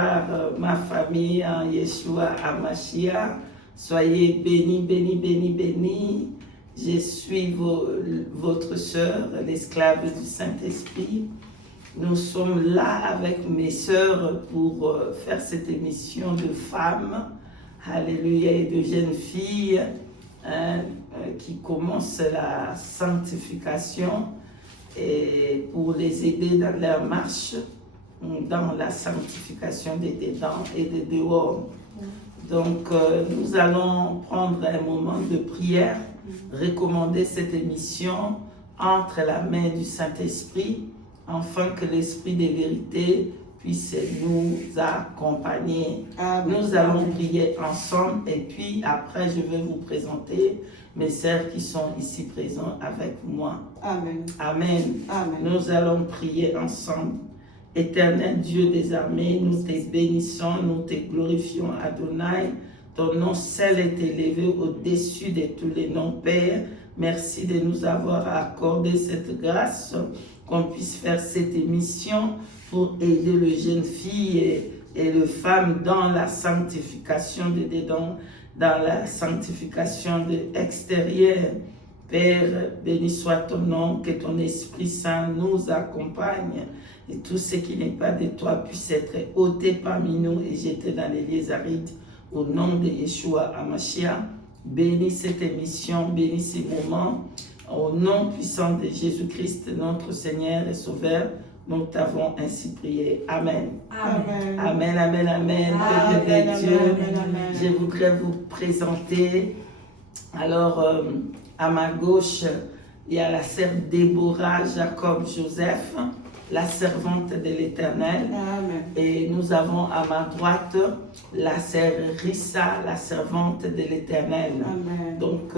Bonsoir, ma famille en Yeshua Hamashiach. Soyez bénis, bénis, bénis, bénis. Je suis votre sœur, l'esclave du Saint-Esprit. Nous sommes là avec mes sœurs pour faire cette émission de femmes, alléluia, et de jeunes filles qui commencent la sanctification et pour les aider dans leur marche, dans la sanctification des dedans et des dehors. Donc, nous allons prendre un moment de prière, recommander cette émission entre la main du Saint-Esprit, afin que l'Esprit de vérité puisse nous accompagner. Amen. Nous allons prier ensemble et puis après, je vais vous présenter mes sœurs qui sont ici présentes avec moi. Amen. Amen. Amen. Nous allons prier ensemble. Éternel Dieu des armées, nous te bénissons, nous te glorifions, Adonai. Ton nom seul est élevé au-dessus de tous les noms, Père. Merci de nous avoir accordé cette grâce, qu'on puisse faire cette émission pour aider les jeunes filles et les femmes dans la sanctification de dedans, dans la sanctification de extérieure. Père, béni soit ton nom, que ton Esprit Saint nous accompagne et tout ce qui n'est pas de toi puisse être ôté parmi nous et jeté dans les lieux arides au nom de Yeshua Hamashiach. Bénis cette émission, bénis ces moments. Au nom puissant de Jésus-Christ, notre Seigneur et Sauveur, nous t'avons ainsi prié. Amen. Amen. Amen, amen, amen. Amen, Peuple de Dieu, amen. je voudrais vous présenter. Alors, à ma gauche, il y a la sœur Déborah Jacob Joseph, la servante de l'Éternel. Amen. Et nous avons à ma droite la sœur Rissa, la servante de l'Éternel. Amen. Donc,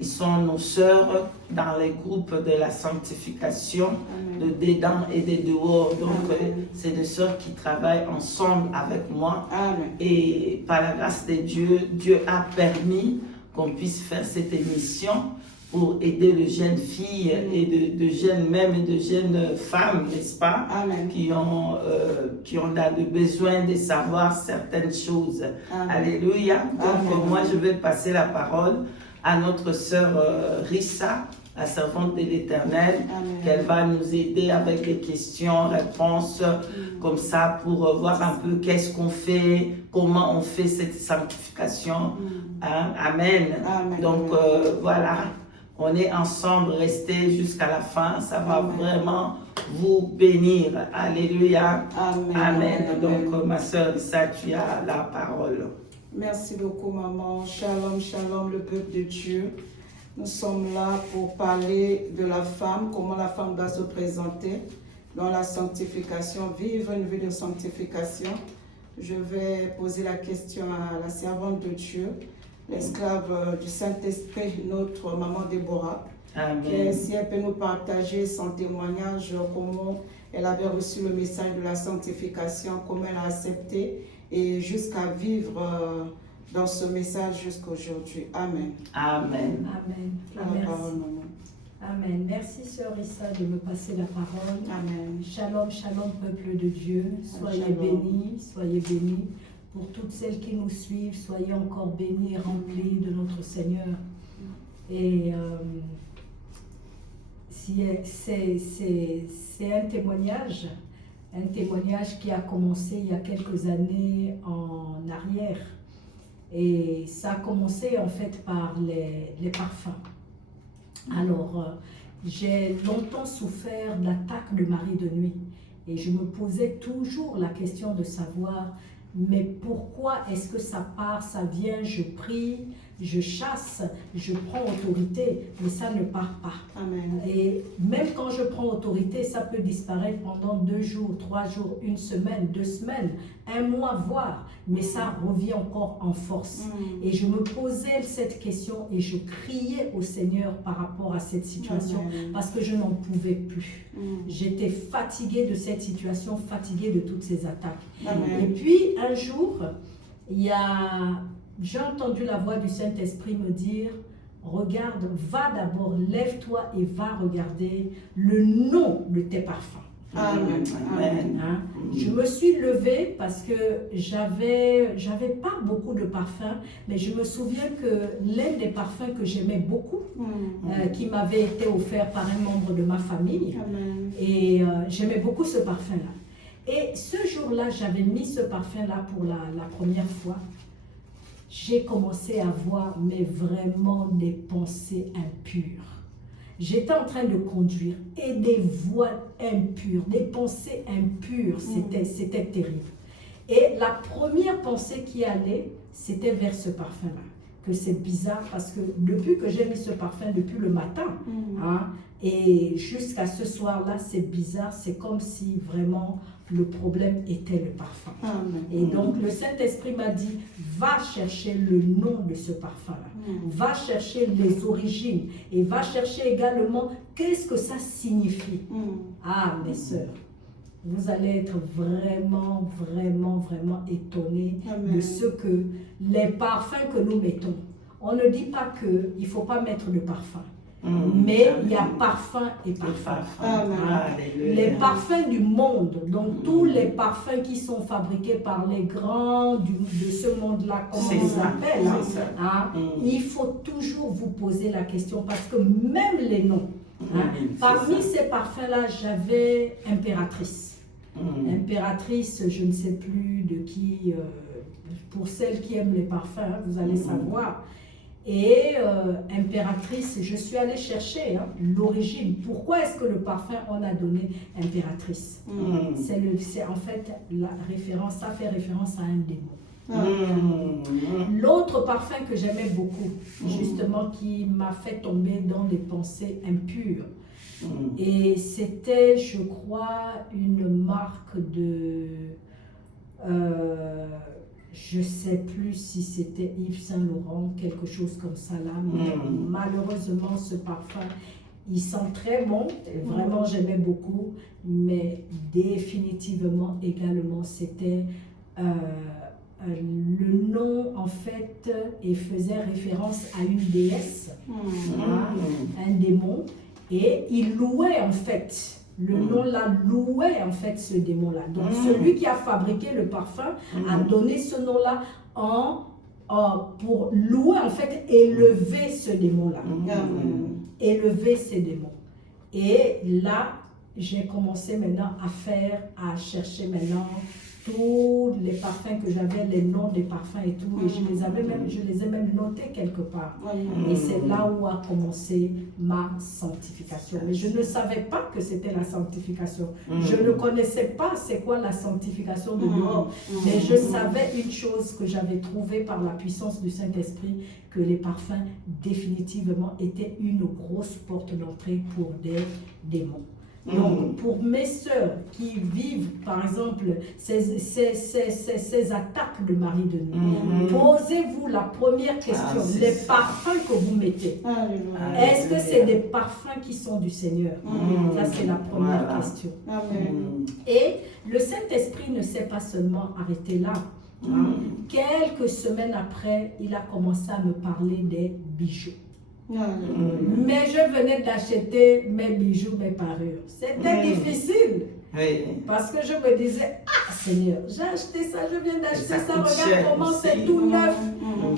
ils sont nos sœurs dans les groupes de la sanctification, Amen. de dedans et de dehors. Donc, c'est des sœurs qui travaillent ensemble avec moi. Amen. Et par la grâce de Dieu, Dieu a permis qu'on puisse faire cette émission pour aider les jeunes filles et de jeunes, même et de jeunes femmes, n'est-ce pas? Amen. Qui ont le besoin de savoir certaines choses. Amen. Alléluia. Donc, Amen. moi, je vais passer la parole à notre sœur Rissa, la servante de l'Éternel, qu'elle va nous aider avec des questions, réponses, comme ça, pour voir un peu qu'est-ce qu'on fait, comment on fait cette sanctification. Hein? Amen. Amen. Donc, voilà, on est ensemble, restez jusqu'à la fin, ça va vraiment vous bénir. Alléluia. Amen. Amen. Amen. Donc, ma sœur Rissa, tu as la parole. Merci beaucoup, maman. Shalom, shalom, le peuple de Dieu. Nous sommes là pour parler de la femme, comment la femme doit se présenter dans la sanctification, vivre une vie de sanctification. Je vais poser la question à la servante de Dieu, l'esclave du Saint-Esprit, notre maman Déborah. Amen. Si elle peut nous partager son témoignage, comment elle avait reçu le message de la sanctification, comment elle a accepté et jusqu'à vivre dans ce message jusqu'à aujourd'hui. Amen. Amen. Amen. La parole, maman. Amen. Merci, sœur Issa, de me passer la parole. Amen. Shalom, shalom, peuple de Dieu. Soyez Shalom. bénis, soyez bénis. Pour toutes celles qui nous suivent, soyez encore bénis et remplis de notre Seigneur. Et c'est un témoignage qui a commencé il y a quelques années en arrière. Et ça a commencé en fait par les parfums. Alors, j'ai longtemps souffert d'attaques de mari de nuit. Et je me posais toujours la question de savoir, mais pourquoi est-ce que ça part, ça vient, je prie, je chasse, je prends autorité, mais ça ne part pas. Amen. Et même quand je prends autorité, ça peut disparaître pendant 2 jours, 3 jours, 1 semaine, 2 semaines, 1 mois, voire, mais ça revient encore en force. Et je me posais cette question et je criais au Seigneur par rapport à cette situation parce que je n'en pouvais plus. J'étais fatiguée de cette situation, fatiguée de toutes ces attaques. Amen. Et puis un jour, j'ai entendu la voix du Saint-Esprit me dire, regarde, va d'abord, lève-toi et va regarder le nom de tes parfums. Amen. Amen. Hein? Je me suis levée parce que j'avais pas beaucoup de parfums, mais je me souviens que l'un des parfums que j'aimais beaucoup, qui m'avait été offert par un membre de ma famille, Amen. et j'aimais beaucoup ce parfum-là. Et ce jour-là, j'avais mis ce parfum-là pour la première fois. J'ai commencé à voir, mais vraiment des pensées impures. J'étais en train de conduire et des voix impures, des pensées impures, c'était terrible. Et la première pensée qui allait, c'était vers ce parfum-là. Que c'est bizarre parce que depuis que j'ai mis ce parfum, depuis le matin, hein, et jusqu'à ce soir-là, c'est bizarre, c'est comme si vraiment le problème était le parfum. Amen. Et donc le Saint-Esprit m'a dit, va chercher le nom de ce parfum-là, va chercher les origines et va chercher également qu'est-ce que ça signifie. Ah, mes sœurs, vous allez être vraiment, vraiment, vraiment étonnés de ce que les parfums que nous mettons. On ne dit pas qu'il ne faut pas mettre de parfum. Mais il y a parfum et parfum. Les parfums du monde, donc tous les parfums qui sont fabriqués par les grands de ce monde-là, comme on les appelle, il faut toujours vous poser la question parce que même les noms, parmi ces parfums-là, j'avais Impératrice. Impératrice, je ne sais plus de qui, pour celles qui aiment les parfums, vous allez savoir. Et Impératrice, je suis allée chercher l'origine. Pourquoi est-ce que le parfum, on a donné Impératrice? C'est en fait la référence, ça fait référence à un démon. L'autre parfum que j'aimais beaucoup, justement, qui m'a fait tomber dans des pensées impures, et c'était, je crois, une marque de... je ne sais plus si c'était Yves Saint Laurent, quelque chose comme ça là, mais malheureusement ce parfum, il sent très bon, et vraiment j'aimais beaucoup, mais définitivement également c'était le nom en fait et faisait référence à une déesse, un démon, et il louait en fait. Le nom là louait en fait ce démon-là. Donc celui qui a fabriqué le parfum a donné ce nom-là pour louer en fait, élever ce démon-là. Élever ces démons. Et là, j'ai commencé maintenant à chercher maintenant tous les parfums que j'avais, les noms des parfums et tout, et je les ai même notés quelque part. Et c'est là où a commencé ma sanctification. Mais je ne savais pas que c'était la sanctification. Je ne connaissais pas c'est quoi la sanctification de dehors. Mais je savais une chose que j'avais trouvée par la puissance du Saint-Esprit, que les parfums définitivement étaient une grosse porte d'entrée pour des démons. Donc, pour mes sœurs qui vivent, par exemple, ces attaques de mari de nuit, posez-vous la première question, les parfums que vous mettez, est-ce que c'est des parfums qui sont du Seigneur? Ça, c'est la première question. Et le Saint-Esprit ne s'est pas seulement arrêté là. Quelques semaines après, il a commencé à me parler des bijoux. Mais je venais d'acheter mes bijoux, mes parures. C'était difficile. Parce que je me disais, ah Seigneur, j'ai acheté ça, je viens d'acheter ça, regarde comment c'est tout neuf.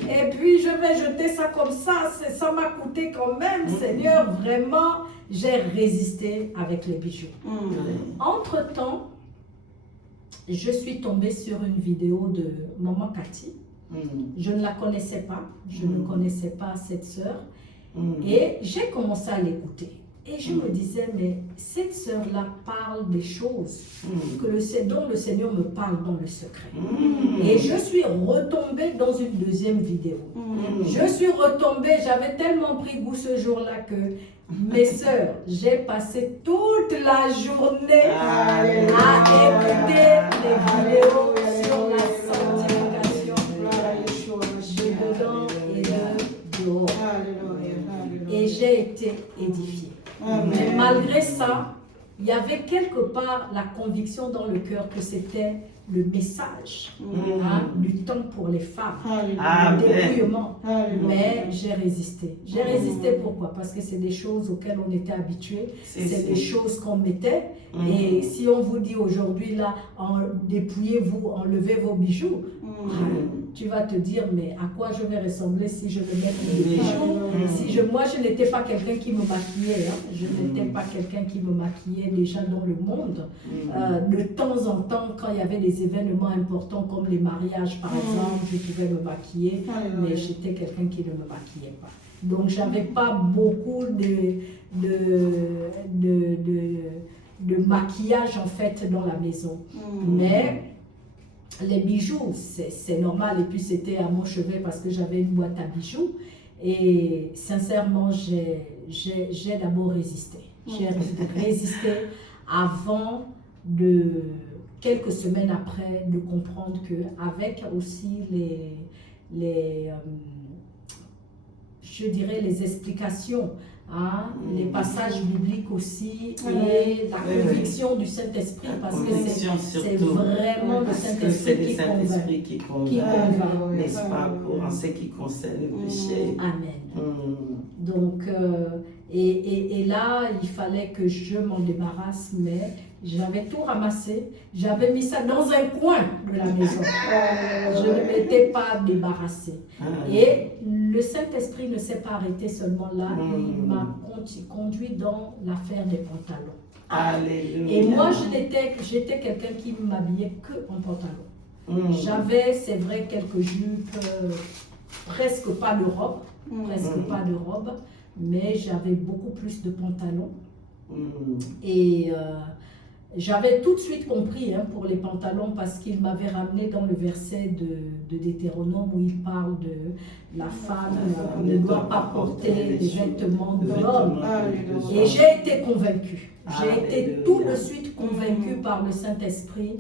Et puis je vais jeter ça comme ça m'a coûté quand même. Seigneur, vraiment, j'ai résisté avec les bijoux. Entre-temps, je suis tombée sur une vidéo de Maman Cathy. Je ne la connaissais pas, je ne connaissais pas cette sœur. Et j'ai commencé à l'écouter. Et je me disais, mais cette sœur-là parle des choses dont le Seigneur me parle dans le secret. Et je suis retombée dans une deuxième vidéo. Je suis retombée, j'avais tellement pris goût ce jour-là que, mes sœurs, j'ai passé toute la journée à écouter les vidéos sur la sanctification de dedans et de dehors. Et j'ai été édifiée. Mais malgré ça, il y avait quelque part la conviction dans le cœur que c'était le message du temps pour les femmes, Amen. le dépouillement. Alléluia. Mais j'ai résisté. J'ai résisté pourquoi? Parce que c'est des choses auxquelles on était habitué, c'est des choses qu'on mettait. Et si on vous dit aujourd'hui, là, dépouillez-vous, enlevez vos bijoux, tu vas te dire, mais à quoi je vais ressembler si je me mets mes bijoux? Moi, je n'étais pas quelqu'un qui me maquillait. Je n'étais pas quelqu'un qui me maquillait déjà dans le monde. De temps en temps, quand il y avait des événements importants comme les mariages, par exemple, je pouvais me maquiller, mais j'étais quelqu'un qui ne me maquillait pas. Donc, je n'avais pas beaucoup de maquillage, en fait, dans la maison. Mais les bijoux, c'est normal. Et puis, c'était à mon chevet parce que j'avais une boîte à bijoux. Et sincèrement, j'ai d'abord résisté. J'ai résisté avant quelques semaines après, de comprendre qu'avec aussi je dirais les explications, les passages bibliques aussi, et la conviction du Saint-Esprit, parce que c'est vraiment le Saint-Esprit qui convainc, n'est-ce pas, pour ce qui concerne le péché. Amen. Donc, et là, il fallait que je m'en débarrasse, mais j'avais tout ramassé, j'avais mis ça dans un coin de la maison. Je ne m'étais pas débarrassée. Et le Saint-Esprit ne s'est pas arrêté seulement là, il m'a conduit dans l'affaire des pantalons. Alléluia. Et moi, j'étais quelqu'un qui ne m'habillait que en pantalon. J'avais, c'est vrai, quelques jupes, presque pas de robe, mais j'avais beaucoup plus de pantalons. Et j'avais tout de suite compris pour les pantalons, parce qu'il m'avait ramené dans le verset de Deutéronome où il parle de la femme ne doit pas porter les vêtements de l'homme. Et j'ai été convaincue. J'ai été tout de suite convaincue par le Saint-Esprit.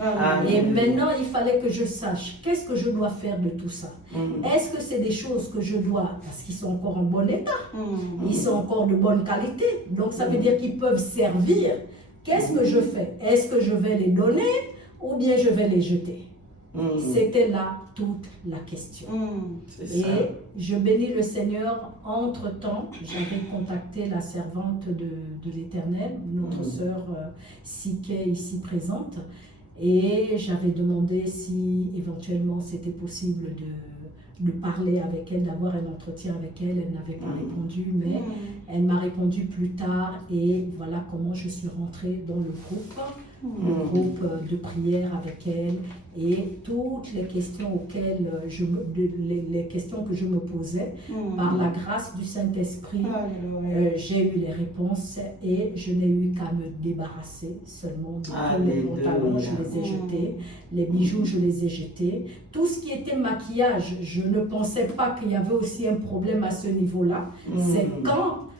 Et maintenant, il fallait que je sache qu'est-ce que je dois faire de tout ça. Est-ce que c'est des choses que je dois, parce qu'ils sont encore en bon état, ils sont encore de bonne qualité, donc ça veut dire qu'ils peuvent servir. Qu'est-ce que je fais? Est-ce que je vais les donner ou bien je vais les jeter? C'était là toute la question. Et je bénis le Seigneur. Entre-temps, j'avais contacté la servante de l'Éternel, notre sœur Siké ici présente, et j'avais demandé si éventuellement c'était possible de parler avec elle, d'avoir un entretien avec elle. Elle n'avait pas répondu, mais elle m'a répondu plus tard, et voilà comment je suis rentrée dans le groupe de prière avec elle, et toutes les questions auxquelles les questions que je me posais, par la grâce du Saint-Esprit, j'ai eu les réponses, et je n'ai eu qu'à me débarrasser seulement de tous les pantalons. Je les ai jetés, les bijoux, je les ai jetés. Tout ce qui était maquillage, je ne pensais pas qu'il y avait aussi un problème à ce niveau-là. C'est quand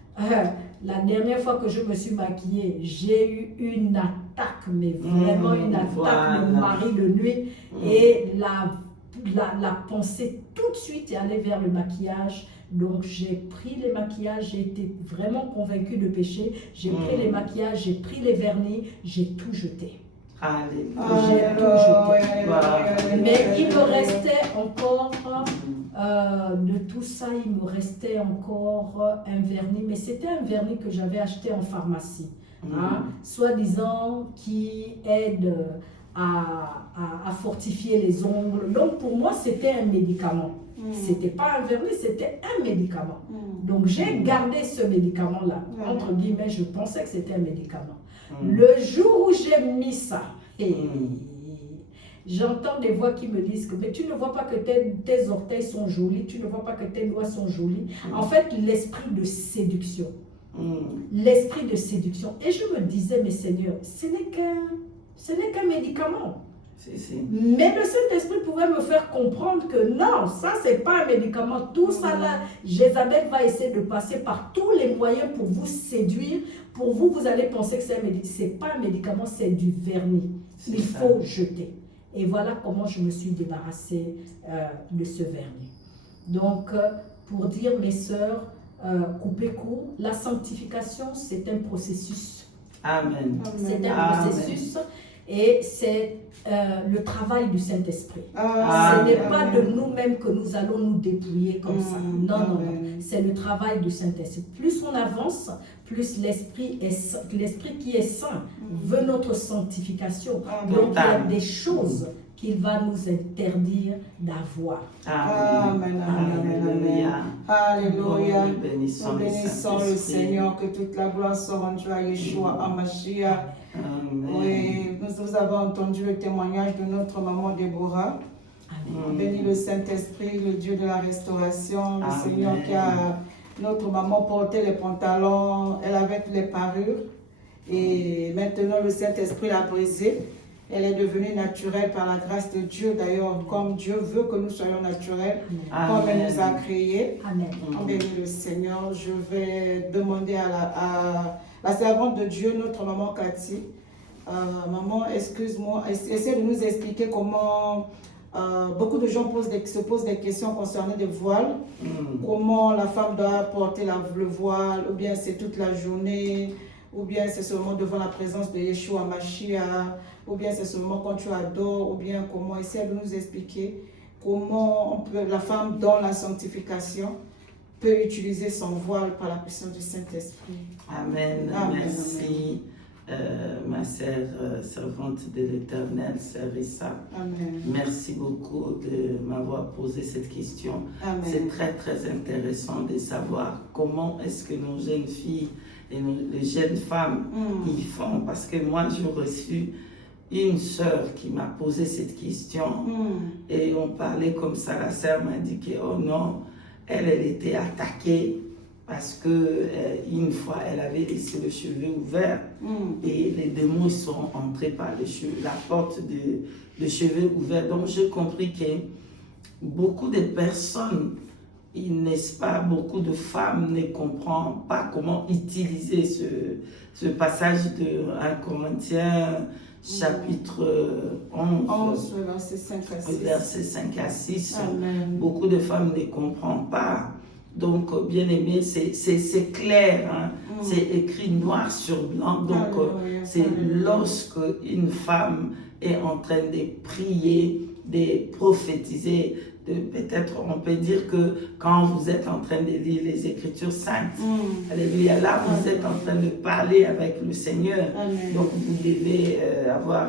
la dernière fois que je me suis maquillée, j'ai eu une attaque, mais vraiment une attaque de mari de nuit, et la pensée tout de suite est allée vers le maquillage. Donc j'ai pris les maquillages, j'ai été vraiment convaincue de péché, j'ai pris les maquillages, j'ai pris les vernis, j'ai tout jeté. J'ai tout jeté. Mais il me restait encore, de tout ça, il me restait encore un vernis, mais c'était un vernis que j'avais acheté en pharmacie, soi-disant qui aide à fortifier les ongles. Donc pour moi, c'était un médicament. C'était pas un vernis, c'était un médicament. Donc j'ai gardé ce médicament-là. Entre guillemets, je pensais que c'était un médicament. Le jour où j'ai mis ça, j'entends des voix qui me disent que mais tu ne vois pas que tes orteils sont jolis, tu ne vois pas que tes doigts sont jolis. En fait, l'esprit de séduction. L'esprit de séduction. Et je me disais, mais Seigneur, ce n'est qu'un médicament. Mais le Saint-Esprit pouvait me faire comprendre que non, ça c'est pas un médicament. Tout ça là, Jézabel va essayer de passer par tous les moyens pour vous séduire. Pour vous, vous allez penser que c'est un médicament. C'est pas un médicament, c'est du vernis. Il faut jeter. Et voilà comment je me suis débarrassée de ce vernis. Donc, pour dire mes sœurs, coupez court, la sanctification c'est un processus. Amen. C'est un processus. et c'est le travail du Saint-Esprit. Ah, Ce n'est pas amen. de nous-mêmes que nous allons nous débrouiller comme ça. Non, non, non. Amen. C'est le travail du Saint-Esprit. Plus on avance, plus l'Esprit qui est saint veut notre sanctification. Amen. Donc il y a des choses qu'il va nous interdire d'avoir. Amen, amen, amen. Alléluia. Nous bénissons Nous le bénissons le Saint-Esprit. Seigneur, que toute la gloire soit rendue à Yeshua, à Mashiach. Amen. Oui, nous avons entendu le témoignage de notre maman Déborah. Amen. Bénis le Saint-Esprit, le Dieu de la restauration, le Amen. Seigneur qui a... Notre maman portait les pantalons, elle avait les parures. Et maintenant, le Saint-Esprit l'a brisée. Elle est devenue naturelle par la grâce de Dieu. D'ailleurs, comme Dieu veut que nous soyons naturels, comme elle nous a créés. Amen. On bénit le Seigneur. Je vais demander à la servante de Dieu, notre maman Cathy. Maman, excuse-moi, essaie de nous expliquer comment beaucoup de gens se posent des questions concernant des voiles. Comment la femme doit porter le voile, ou bien c'est toute la journée, ou bien c'est seulement devant la présence de Yeshua Mashiach, ou bien c'est seulement quand tu adores, ou bien comment. Essaie de nous expliquer comment la femme dans la sanctification peut utiliser son voile par la puissance du Saint-Esprit. Amen. Amen. Merci, ma sœur servante de l'Éternel, sœur Issa. Amen. Merci beaucoup de m'avoir posé cette question. Amen. C'est très très intéressant de savoir comment est-ce que nos jeunes filles et les jeunes femmes y font. Parce que moi j'ai reçu une sœur qui m'a posé cette question et on parlait comme ça. La sœur m'a dit que oh non, elle était attaquée parce que une fois elle avait laissé le cheveu ouvert et les démons sont entrés par la porte de cheveux ouvert. Donc j'ai compris que beaucoup de personnes, n'est-ce pas, beaucoup de femmes ne comprennent pas comment utiliser ce passage de 1 Corinthiens chapitre 11, verset 5 à 6. Versets 5 à 6. Amen. Beaucoup de femmes ne comprennent pas. Donc, bien aimé, c'est clair, hein? C'est écrit noir sur blanc. Donc, c'est lorsque une femme est en train de prier, de prophétiser, peut-être on peut dire que quand vous êtes en train de lire les Écritures saintes, alléluia, là vous êtes en train de parler avec le Seigneur. Amen. Donc vous devez avoir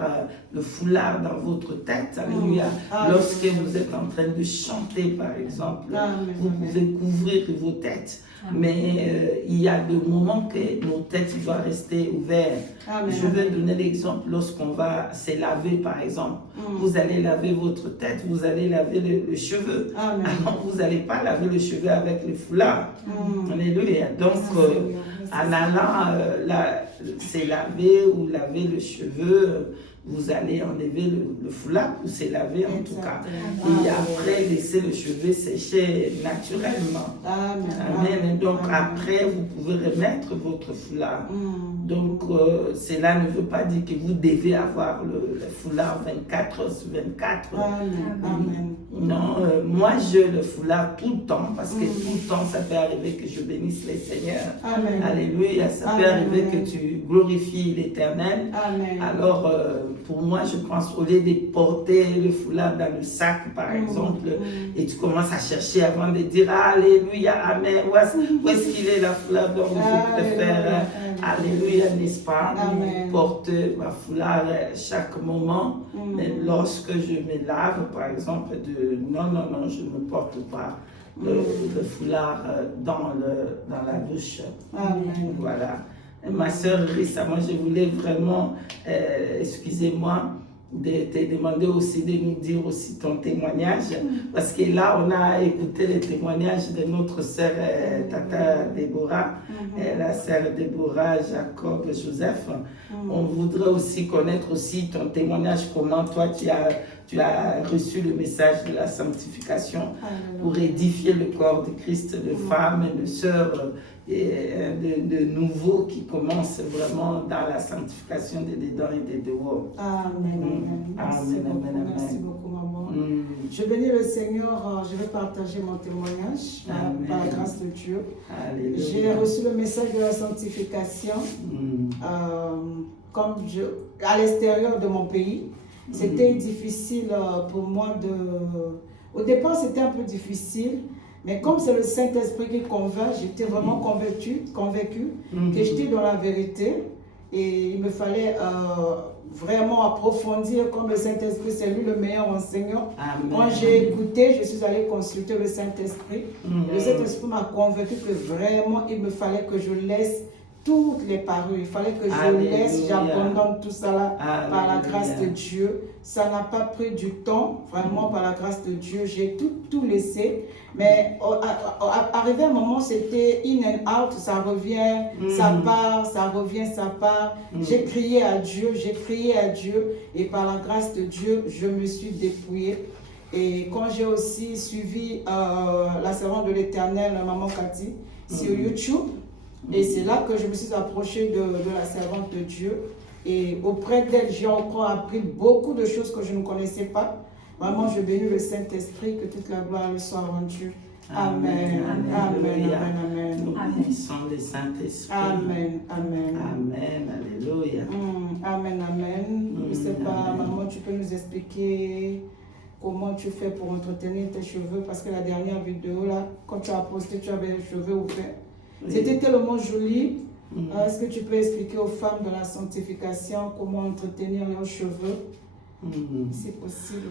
le foulard dans votre tête, alléluia. Lorsque vous êtes en train de chanter par exemple, vous pouvez couvrir vos têtes. Mais il y a des moments que nos têtes doivent rester ouvertes. Je vais donner l'exemple lorsqu'on va se laver par exemple. Vous allez laver votre tête, vous allez laver le cheveu. Alors vous n'allez pas laver le cheveu avec le foulard. Alléluia. Donc en allant se laver ou laver le cheveu, vous allez enlever le foulard pour se laver en tout cas. Et après, laisser le cheveu sécher naturellement. Amen. Donc après, vous pouvez remettre votre foulard. Donc cela ne veut pas dire que vous devez avoir le foulard 24 heures sur 24. Amen. Non, moi j'ai le foulard tout le temps parce que tout le temps ça peut arriver que je bénisse les Seigneurs. Amen. Alléluia, ça peut arriver que tu glorifies l'Éternel. Amen. Alors pour moi je pense au lieu de porter le foulard dans le sac par exemple et tu commences à chercher avant de dire Alléluia, Amen, où est-ce qu'il est la foulard, donc je préfère Alléluia, n'est-ce pas, porter ma foulard chaque moment. Mais lorsque je me lave par exemple, non, je ne porte pas le foulard dans la douche. Amen. Voilà. Et ma sœur Rissa, moi je voulais vraiment, excusez-moi, de te demander aussi de nous dire aussi ton témoignage, parce que là on a écouté le témoignage de notre sœur Tata Déborah, la sœur Déborah Jacob Joseph. On voudrait aussi connaître aussi ton témoignage, comment toi tu as reçu le message de la sanctification pour édifier le corps de Christ, de femmes et de sœurs et de nouveaux qui commencent vraiment dans la sanctification de dedans et de dehors. Merci beaucoup, maman. Je bénis le Seigneur, je vais partager mon témoignage par la grâce de Dieu. J'ai reçu le message de la sanctification à l'extérieur de mon pays. C'était difficile pour moi de... Au départ, c'était un peu difficile, mais comme c'est le Saint-Esprit qui convainc, j'étais vraiment convaincue que j'étais dans la vérité et il me fallait vraiment approfondir comme le Saint-Esprit, c'est lui le meilleur enseignant. Amen. Quand j'ai écouté, je suis allée consulter le Saint-Esprit. Le Saint-Esprit m'a convaincu que vraiment, il me fallait que je laisse toutes les paroles. Il fallait que je laisse, j'abandonne tout ça là par la grâce de Dieu. Ça n'a pas pris du temps, vraiment par la grâce de Dieu. J'ai tout laissé. Mais arrivé à un moment, c'était in and out, ça revient, ça part, ça revient, ça part. J'ai crié à Dieu, et par la grâce de Dieu, je me suis dépouillée. Et quand j'ai aussi suivi la servante de l'Éternel, Maman Cathy, sur YouTube, et c'est là que je me suis approchée de la servante de Dieu. Et auprès d'elle, j'ai encore appris beaucoup de choses que je ne connaissais pas. Vraiment, je bénis le Saint-Esprit, que toute la gloire lui soit rendue. Amen. Nous bénissons le Saint-Esprit. Amen. Alléluia. Amen. Je ne sais pas, maman, tu peux nous expliquer comment tu fais pour entretenir tes cheveux? Parce que la dernière vidéo, là, quand tu as posté, tu avais les cheveux ouverts. C'était tellement joli. Est-ce que tu peux expliquer aux femmes de la sanctification comment entretenir leurs cheveux, si possible?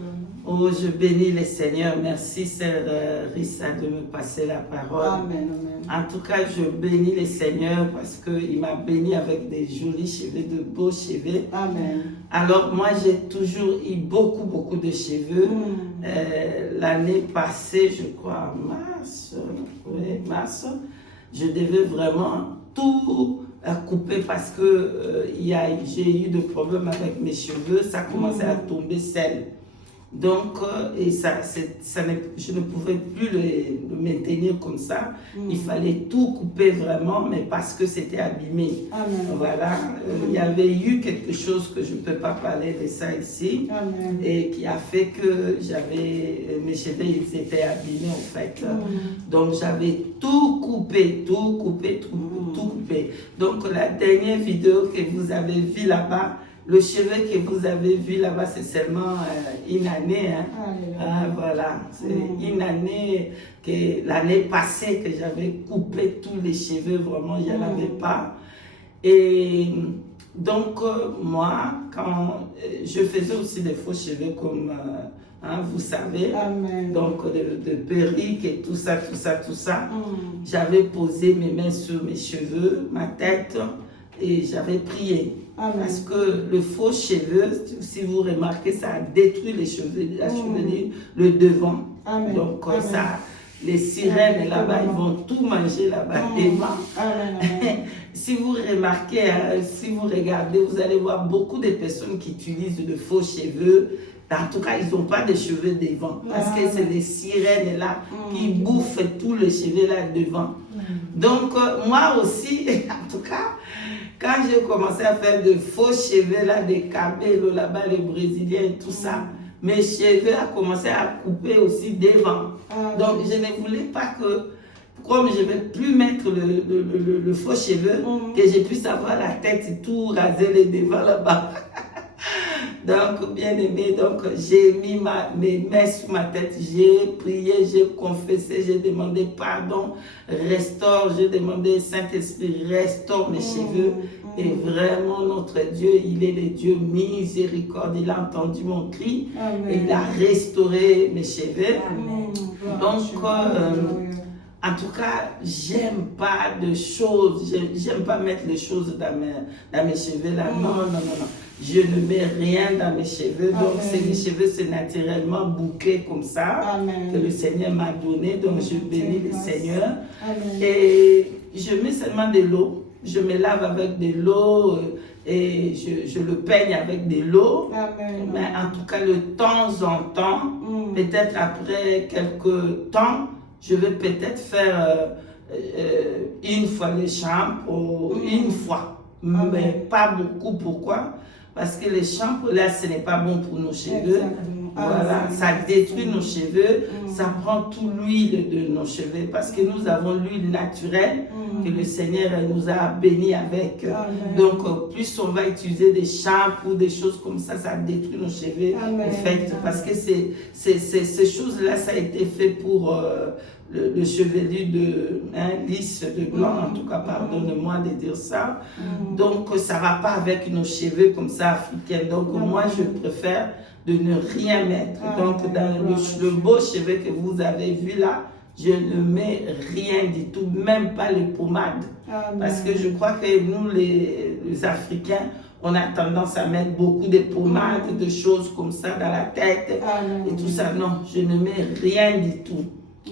Oh, je bénis le Seigneur. Merci, sœur Rissa, de me passer la parole. Amen. En tout cas, je bénis le Seigneur parce qu'il m'a béni avec des jolis cheveux, de beaux cheveux. Amen. Alors, moi, j'ai toujours eu beaucoup de cheveux. L'année passée, je crois, mars, je devais vraiment tout couper parce que j'ai eu des problèmes avec mes cheveux, ça commençait à tomber sel. Donc, je ne pouvais plus le maintenir comme ça. Il fallait tout couper vraiment, mais parce que c'était abîmé. Amen. Voilà, il y avait eu quelque chose que je ne peux pas parler de ça ici. Amen. Et qui a fait que mes cheveux ils étaient abîmés en fait. Donc, j'avais tout coupé. Donc, la dernière vidéo que vous avez vue là-bas, le cheveu que vous avez vu là-bas, c'est seulement une année. Voilà, c'est une année, l'année passée que j'avais coupé tous les cheveux, vraiment, je n'en avais pas. Et donc, moi, quand je faisais aussi des faux cheveux comme vous savez, Amen. donc de perruques et tout ça. J'avais posé mes mains sur mes cheveux, ma tête, et j'avais prié. Amen. Parce que le faux cheveu, si vous remarquez, ça détruit les cheveux, la chevelure, le devant. Amen. Donc Amen. ça, les sirènes là-bas, ils vont tout manger là-bas. Si vous remarquez, si vous regardez, vous allez voir beaucoup de personnes qui utilisent de faux cheveux. En tout cas, ils n'ont pas de cheveux devant. Parce que c'est les sirènes là qui bouffent tous les cheveux là devant. Donc, moi aussi, en tout cas, quand j'ai commencé à faire de faux cheveux là, des cabello là-bas, les Brésiliens et tout ça, mes cheveux ont commencé à couper aussi devant. Donc, je ne voulais pas que, comme je ne vais plus mettre le faux cheveux, que je puisse avoir la tête tout rasée les devant là-bas. Donc, bien aimé, j'ai mis mes mains sur ma tête, j'ai prié, j'ai confessé, j'ai demandé pardon, j'ai demandé Saint-Esprit, restaure mes cheveux. Et vraiment, notre Dieu, il est le Dieu miséricorde. Il a entendu mon cri. Et il a restauré mes cheveux. Donc, en tout cas, j'aime pas de choses, j'aime pas mettre les choses dans mes cheveux là. Non. Je ne mets rien dans mes cheveux. Donc, mes cheveux, c'est naturellement bouclé comme ça que le Seigneur m'a donné. Donc, je bénis le Seigneur. Et je mets seulement de l'eau. Je me lave avec de l'eau et je le peigne avec de l'eau. Mais en tout cas, de temps en temps, peut-être après quelques temps, je vais peut-être faire une fois le shampoing, une fois, mais pas beaucoup. Pourquoi? Parce que le shampoing là, ce n'est pas bon pour nos cheveux. Voilà, ça détruit nos cheveux, ça prend tout l'huile de nos cheveux parce que nous avons l'huile naturelle que le Seigneur nous a bénis avec. Donc, plus on va utiliser des shampoings ou des choses comme ça détruit nos cheveux. En fait, parce que ces choses-là, ça a été fait pour le chevelu lisse de blanc, en tout cas, pardonne-moi de dire ça. Donc, ça ne va pas avec nos cheveux comme ça africains. Donc, moi, je préfère de ne rien mettre. Donc, dans le beau cheveu que vous avez vu là, je ne mets rien du tout, même pas les pommades. Parce que je crois que nous, les Africains, on a tendance à mettre beaucoup de pommades, de choses comme ça dans la tête et tout ça. Non, je ne mets rien du tout.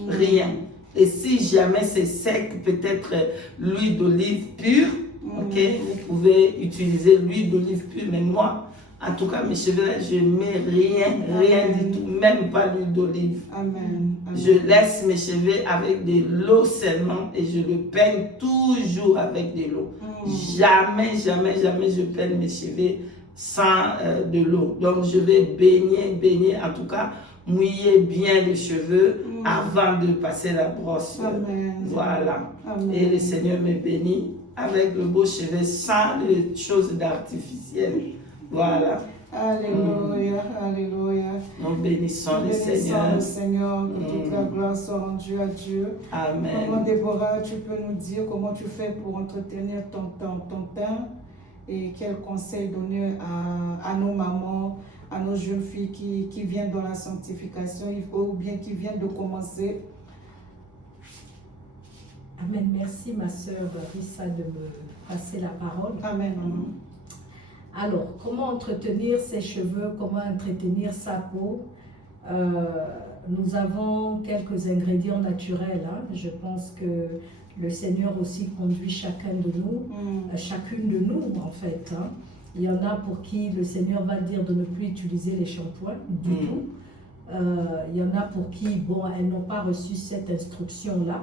Rien. Et si jamais c'est sec, peut-être l'huile d'olive pure, ok, vous pouvez utiliser l'huile d'olive pure, mais moi, en tout cas, mes cheveux là, je ne mets rien du tout, même pas l'huile d'olive. Je laisse mes cheveux avec de l'eau seulement et je le peigne toujours avec de l'eau. Jamais je peigne mes cheveux sans de l'eau. Donc, je vais baigner, en tout cas, mouiller bien les cheveux avant de passer la brosse. Voilà. Et le Seigneur me bénit avec le beau cheveu sans les choses d'artificielles. Voilà. Alléluia, alléluia. Nous bénissons le Seigneur. Le Seigneur, que toute la gloire soit rendue à Dieu. Amen. Maman Déborah, tu peux nous dire comment tu fais pour entretenir ton teint et quels conseils donner à nos mamans, à nos jeunes filles qui viennent dans la sanctification ou bien qui viennent de commencer. Amen. Merci ma sœur Rissa de me passer la parole. Amen. Alors, comment entretenir ses cheveux, comment entretenir sa peau? Nous avons quelques ingrédients naturels. Je pense que le Seigneur aussi conduit chacun de nous, chacune de nous en fait. Il y en a pour qui le Seigneur va dire de ne plus utiliser les shampoings du tout. Il y en a pour qui, bon, elles n'ont pas reçu cette instruction-là.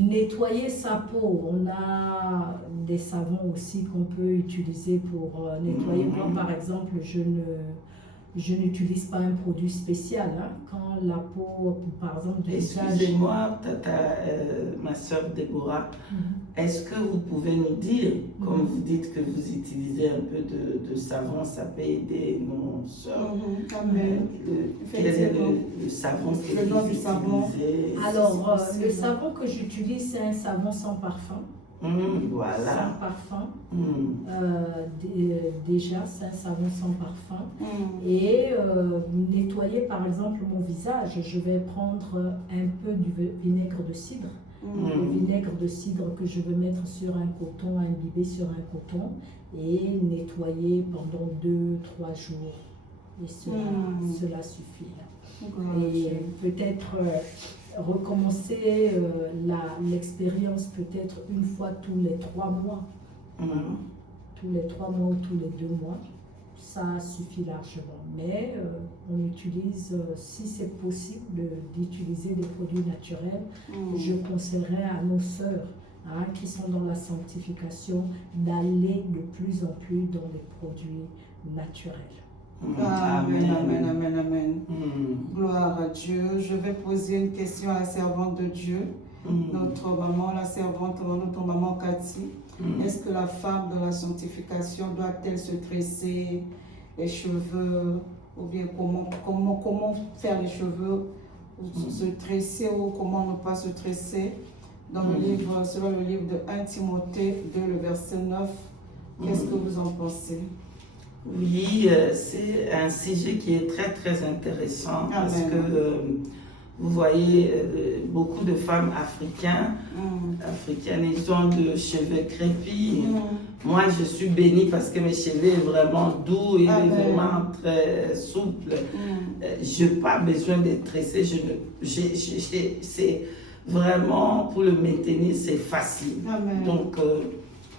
Nettoyer sa peau, on a des savons aussi qu'on peut utiliser pour nettoyer. Moi, par exemple, je n'utilise pas un produit spécial. Quand la peau, par exemple, du visage... Excusez-moi, ma soeur Déborah, est-ce que vous pouvez nous dire, comme vous dites que vous utilisez un peu de savon, ça peut aider nos soeurs, quel est le savon que le nom du savon? Alors, le savon que j'utilise, c'est un savon sans parfum. Voilà. Sans parfum. Déjà, c'est un savon sans parfum. Et nettoyer par exemple mon visage, je vais prendre un peu du vinaigre de cidre. Le vinaigre de cidre que je vais mettre sur un coton, imbiber sur un coton et nettoyer pendant 2-3 jours. Et cela suffit. Et peut-être recommencer l'expérience peut-être une fois tous les 3 mois. Tous les 3 mois ou tous les 2 mois. Ça suffit largement. Mais on utilise, si c'est possible d'utiliser des produits naturels, je conseillerais à nos sœurs qui sont dans la sanctification d'aller de plus en plus dans les produits naturels. Amen. Gloire à Dieu. Je vais poser une question à la servante de Dieu, notre maman, notre maman Cathy. Est-ce que la femme de la sanctification doit-elle se tresser les cheveux, ou bien comment faire les cheveux, se tresser ou comment ne pas se tresser? Dans le livre, selon le livre de 1 Timothée 2, le verset 9, qu'est-ce que vous en pensez? Oui, c'est un sujet qui est très très intéressant parce que vous voyez beaucoup de femmes africaines, ils ont de cheveux crépus. Moi, je suis bénie parce que mes cheveux sont vraiment doux et vraiment très souples. Je n'ai pas besoin de tresser. C'est vraiment pour le maintenir, c'est facile. Donc,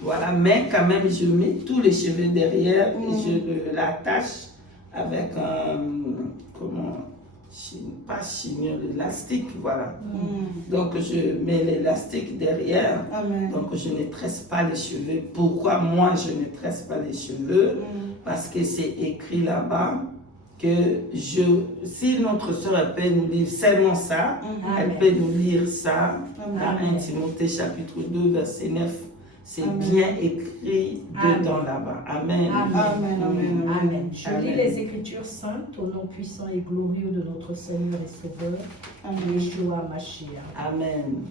voilà, mais quand même, je mets tous les cheveux derrière et je l'attache avec un, pas chignon, l'élastique, voilà. Donc, je mets l'élastique derrière. Donc, je ne tresse pas les cheveux. Pourquoi moi, je ne tresse pas les cheveux? Parce que c'est écrit là-bas que si notre sœur elle peut nous lire seulement ça, elle Amen. peut nous lire ça Amen. dans 1 Timothée chapitre 2 verset 9. C'est Amen. bien écrit dedans Amen. là-bas. Amen. Amen, amen, amen. Amen. Je lis Amen. les Écritures saintes au nom puissant et glorieux de notre Seigneur et Sauveur, Amen. Yeshua Mashiach. Amen.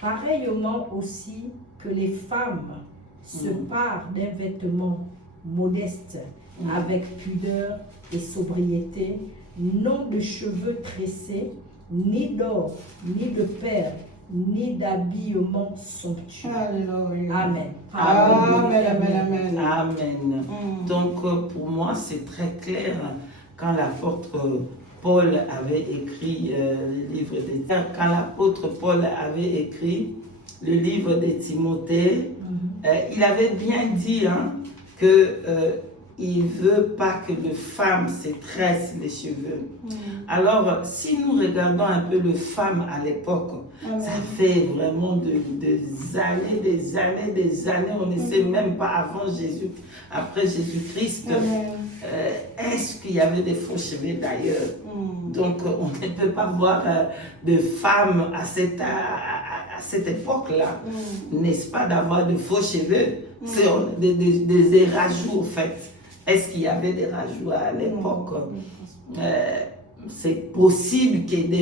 Pareillement aussi que les femmes se parent d'un vêtement modeste avec pudeur et sobriété, non de cheveux tressés, ni d'or, ni de perles, ni d'habillement somptueux. Alléluia. Amen. Amen, amen, amen. Amen. Donc pour moi c'est très clair quand l'apôtre Paul avait écrit le livre des quand l'apôtre Paul avait écrit le livre de Timothée, il avait bien dit que il ne veut pas que les femmes se tressent les cheveux. Alors, si nous regardons un peu les femmes à l'époque, ça fait vraiment des années, on ne sait même pas avant Jésus, après Jésus-Christ, est-ce qu'il y avait des faux cheveux d'ailleurs? Donc, on ne peut pas voir de femmes à cette époque-là, n'est-ce pas, d'avoir de faux cheveux? C'est des rajouts, en fait. Est-ce qu'il y avait des rajouts à l'époque? C'est possible qu'il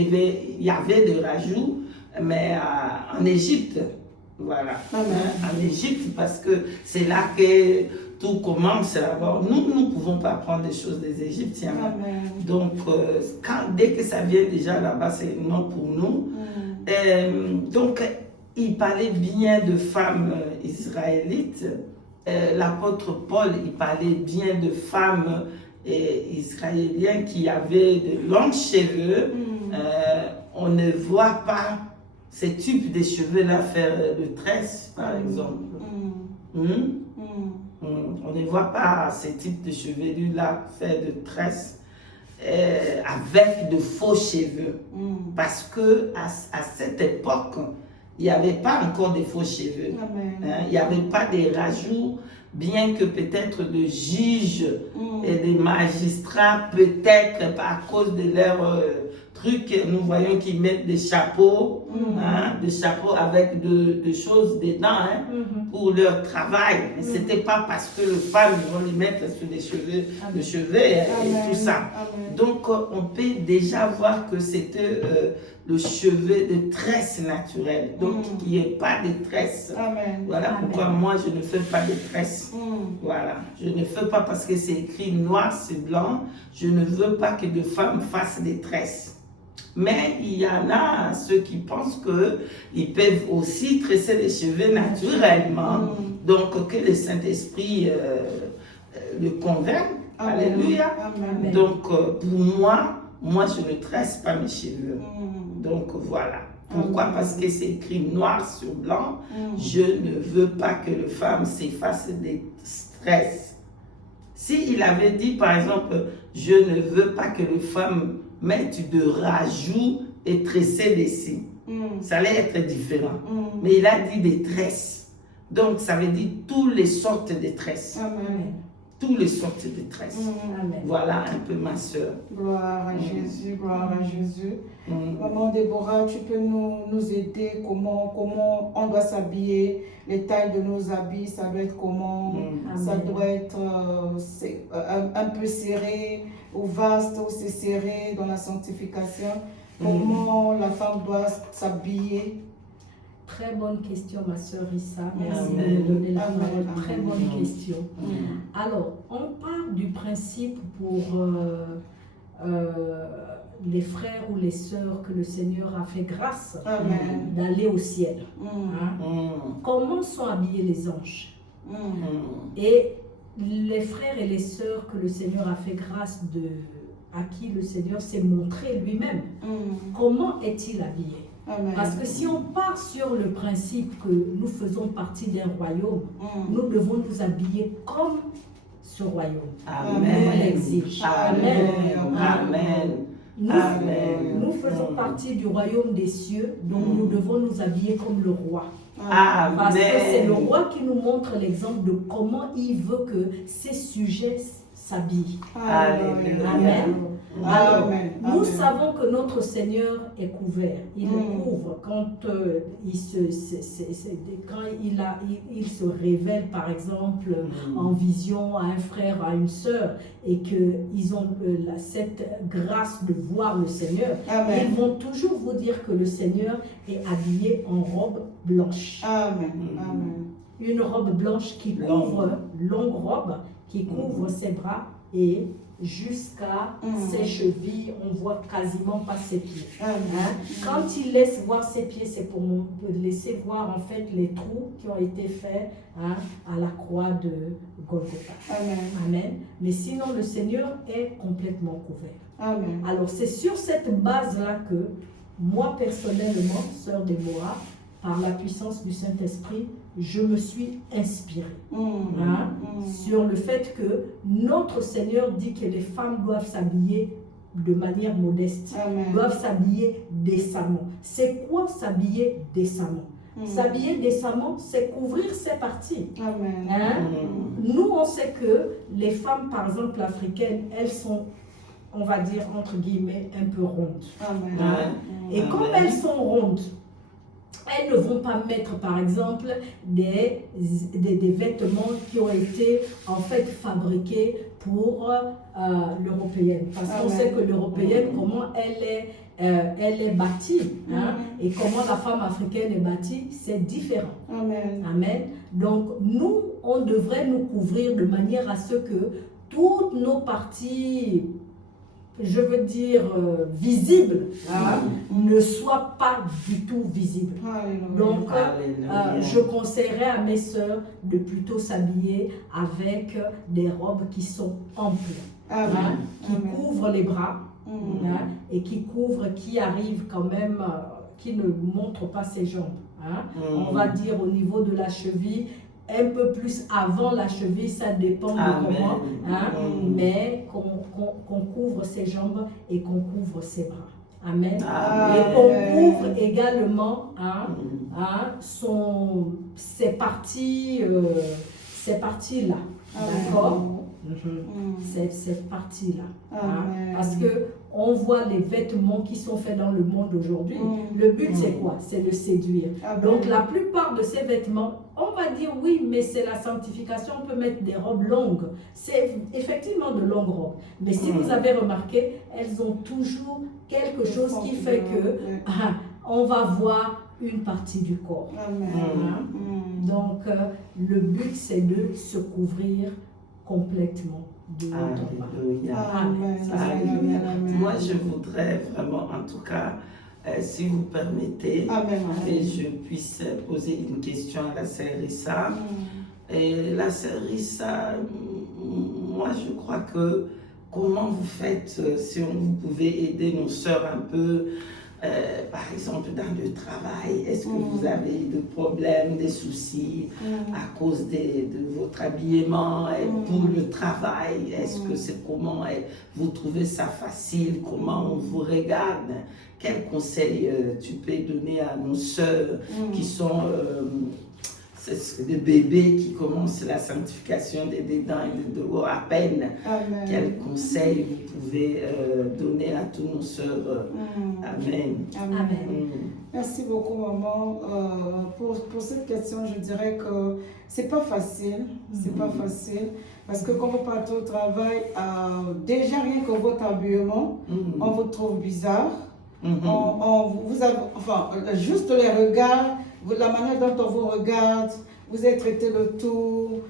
y avait des rajouts, mais en Égypte, voilà. En Égypte, parce que c'est là que tout commence. Alors, nous ne pouvons pas apprendre des choses des Égyptiens. Donc, dès que ça vient déjà là-bas, c'est non pour nous. Donc, il parlait bien de femmes israélites. L'apôtre Paul, il parlait bien de femmes israéliennes qui avaient de longs cheveux. On ne voit pas ce type de cheveux-là faire de tresse, par exemple. On ne voit pas ce type de cheveux-là faire de tresse avec de faux cheveux. Parce que à cette époque, il n'y avait pas encore de faux cheveux. Il n'y avait pas de rajouts, bien que peut-être des juges et des magistrats, peut-être à cause de leurs trucs, nous voyons qu'ils mettent des chapeaux, des chapeaux avec des choses dedans pour leur travail. Mais ce n'était pas parce que les femmes vont les mettre sur les cheveux et tout ça. Donc on peut déjà voir que c'était le cheveu de tresse naturelle, donc il n'y ait pas de tresse. Voilà pourquoi moi je ne fais pas de tresse. Voilà, je ne fais pas parce que c'est écrit noir, c'est blanc. Je ne veux pas que des femmes fassent des tresses. Mais il y en a ceux qui pensent qu'ils peuvent aussi tresser les cheveux naturellement. Donc que le Saint-Esprit le convainc. Alléluia. Donc pour moi je ne tresse pas mes cheveux. Donc voilà. Pourquoi? Parce que c'est écrit noir sur blanc. Je ne veux pas que les femmes s'effacent des stress. S'il avait dit par exemple, je ne veux pas que les femmes mettent de rajouts et tresser les cils, ça allait être différent. Mais il a dit des tresses. Donc ça veut dire toutes les sortes de tresses. Toutes les sortes de tresses. Voilà un peu ma soeur. Gloire à Jésus, gloire à Jésus. Maman Déborah, tu peux nous aider comment on doit s'habiller, les tailles de nos habits, ça doit être comment? Ça doit être un peu serré ou vaste ou c'est serré dans la sanctification. Comment la femme doit s'habiller? Très bonne question, ma sœur Issa. Merci de me donner la parole. Très bonne question. Alors, on part du principe pour les frères ou les sœurs que le Seigneur a fait grâce d'aller au ciel. Comment sont habillés les anges? Et les frères et les sœurs que le Seigneur a fait grâce à qui le Seigneur s'est montré lui-même, comment est-il habillé? Parce que si on part sur le principe que nous faisons partie d'un royaume, nous devons nous habiller comme ce royaume. Amen. On l'exige. Nous faisons partie du royaume des cieux, donc nous devons nous habiller comme le roi. Parce que c'est le roi qui nous montre l'exemple de comment il veut que ses sujets s'habille. Alléluia. Amen. Alors, Amen. nous Amen. savons que notre Seigneur est couvert. Il le couvre quand il se révèle, par exemple, en vision à un frère, à une sœur, et qu'ils ont cette grâce de voir le Seigneur. Amen. Ils vont toujours vous dire que le Seigneur est habillé en robe blanche. Amen. Amen. Une robe blanche qui couvre, longue robe, qui couvre ses bras et jusqu'à ses chevilles, on voit quasiment pas ses pieds. Hein? Quand il laisse voir ses pieds, c'est pour laisser voir en fait les trous qui ont été faits à la croix de Golgotha. Amen. Amen. Mais sinon, le Seigneur est complètement couvert. Amen. Alors, c'est sur cette base-là que moi, personnellement, sœur Déborah, par la puissance du Saint-Esprit, je me suis inspirée sur le fait que notre Seigneur dit que les femmes doivent s'habiller de manière modeste, Amen. doivent s'habiller décemment. C'est quoi s'habiller décemment? S'habiller décemment, c'est couvrir ses parties. Amen. Nous, on sait que les femmes, par exemple, africaines, elles sont, on va dire, entre guillemets, un peu rondes. Amen. Et comme elles sont rondes, elles ne vont pas mettre, par exemple, des vêtements qui ont été en fait fabriqués pour l'européenne. Parce qu'on sait que l'européenne, comment elle est bâtie, et comment la femme africaine est bâtie, c'est différent. Amen. Amen. Donc, nous, on devrait nous couvrir de manière à ce que toutes nos parties, je veux dire, visibles, ne soient pas du tout visibles. Donc, je conseillerais à mes sœurs de plutôt s'habiller avec des robes qui sont amples, qui couvrent les bras, et qui arrivent quand même, qui ne montrent pas ses jambes. On va dire au niveau de la cheville, un peu plus avant la cheville, ça dépend de comment, mais qu'on couvre ses jambes et qu'on couvre ses bras. Amen. Et qu'on couvre également ces parties-là. D'accord? Cette partie-là. Parce que on voit les vêtements qui sont faits dans le monde aujourd'hui. Le but, c'est quoi? C'est de séduire. Donc, la plupart de ces vêtements, on va dire oui, mais c'est la sanctification. On peut mettre des robes longues. C'est effectivement de longues robes. Mais si vous avez remarqué, elles ont toujours quelque chose qui fait que on va voir une partie du corps. Donc, le but, c'est de se couvrir complètement de notre part. Alléluia. Moi, je voudrais vraiment, en tout cas, si vous permettez, que je puisse poser une question à la sœur Rissa. Et la sœur Rissa, moi, je crois que comment vous faites, si vous pouvez aider nos sœurs un peu, par exemple dans le travail, est-ce que vous avez des problèmes, des soucis à cause de votre habillement pour le travail? Est-ce que c'est comment vous trouvez ça facile? Comment on vous regarde? Quel conseil tu peux donner à nos sœurs qui sont des bébés qui commencent la sanctification des dents et des dos à peine? Quel conseil vous pouvez donner à tous nos sœurs? Amen. Merci beaucoup, maman. Pour cette question, je dirais que c'est pas facile. C'est pas facile. Parce que quand vous partez au travail, déjà rien que votre habillement, on vous trouve bizarre. Vous avez, enfin, juste les regards, la manière dont on vous regarde, vous êtes traité le tout,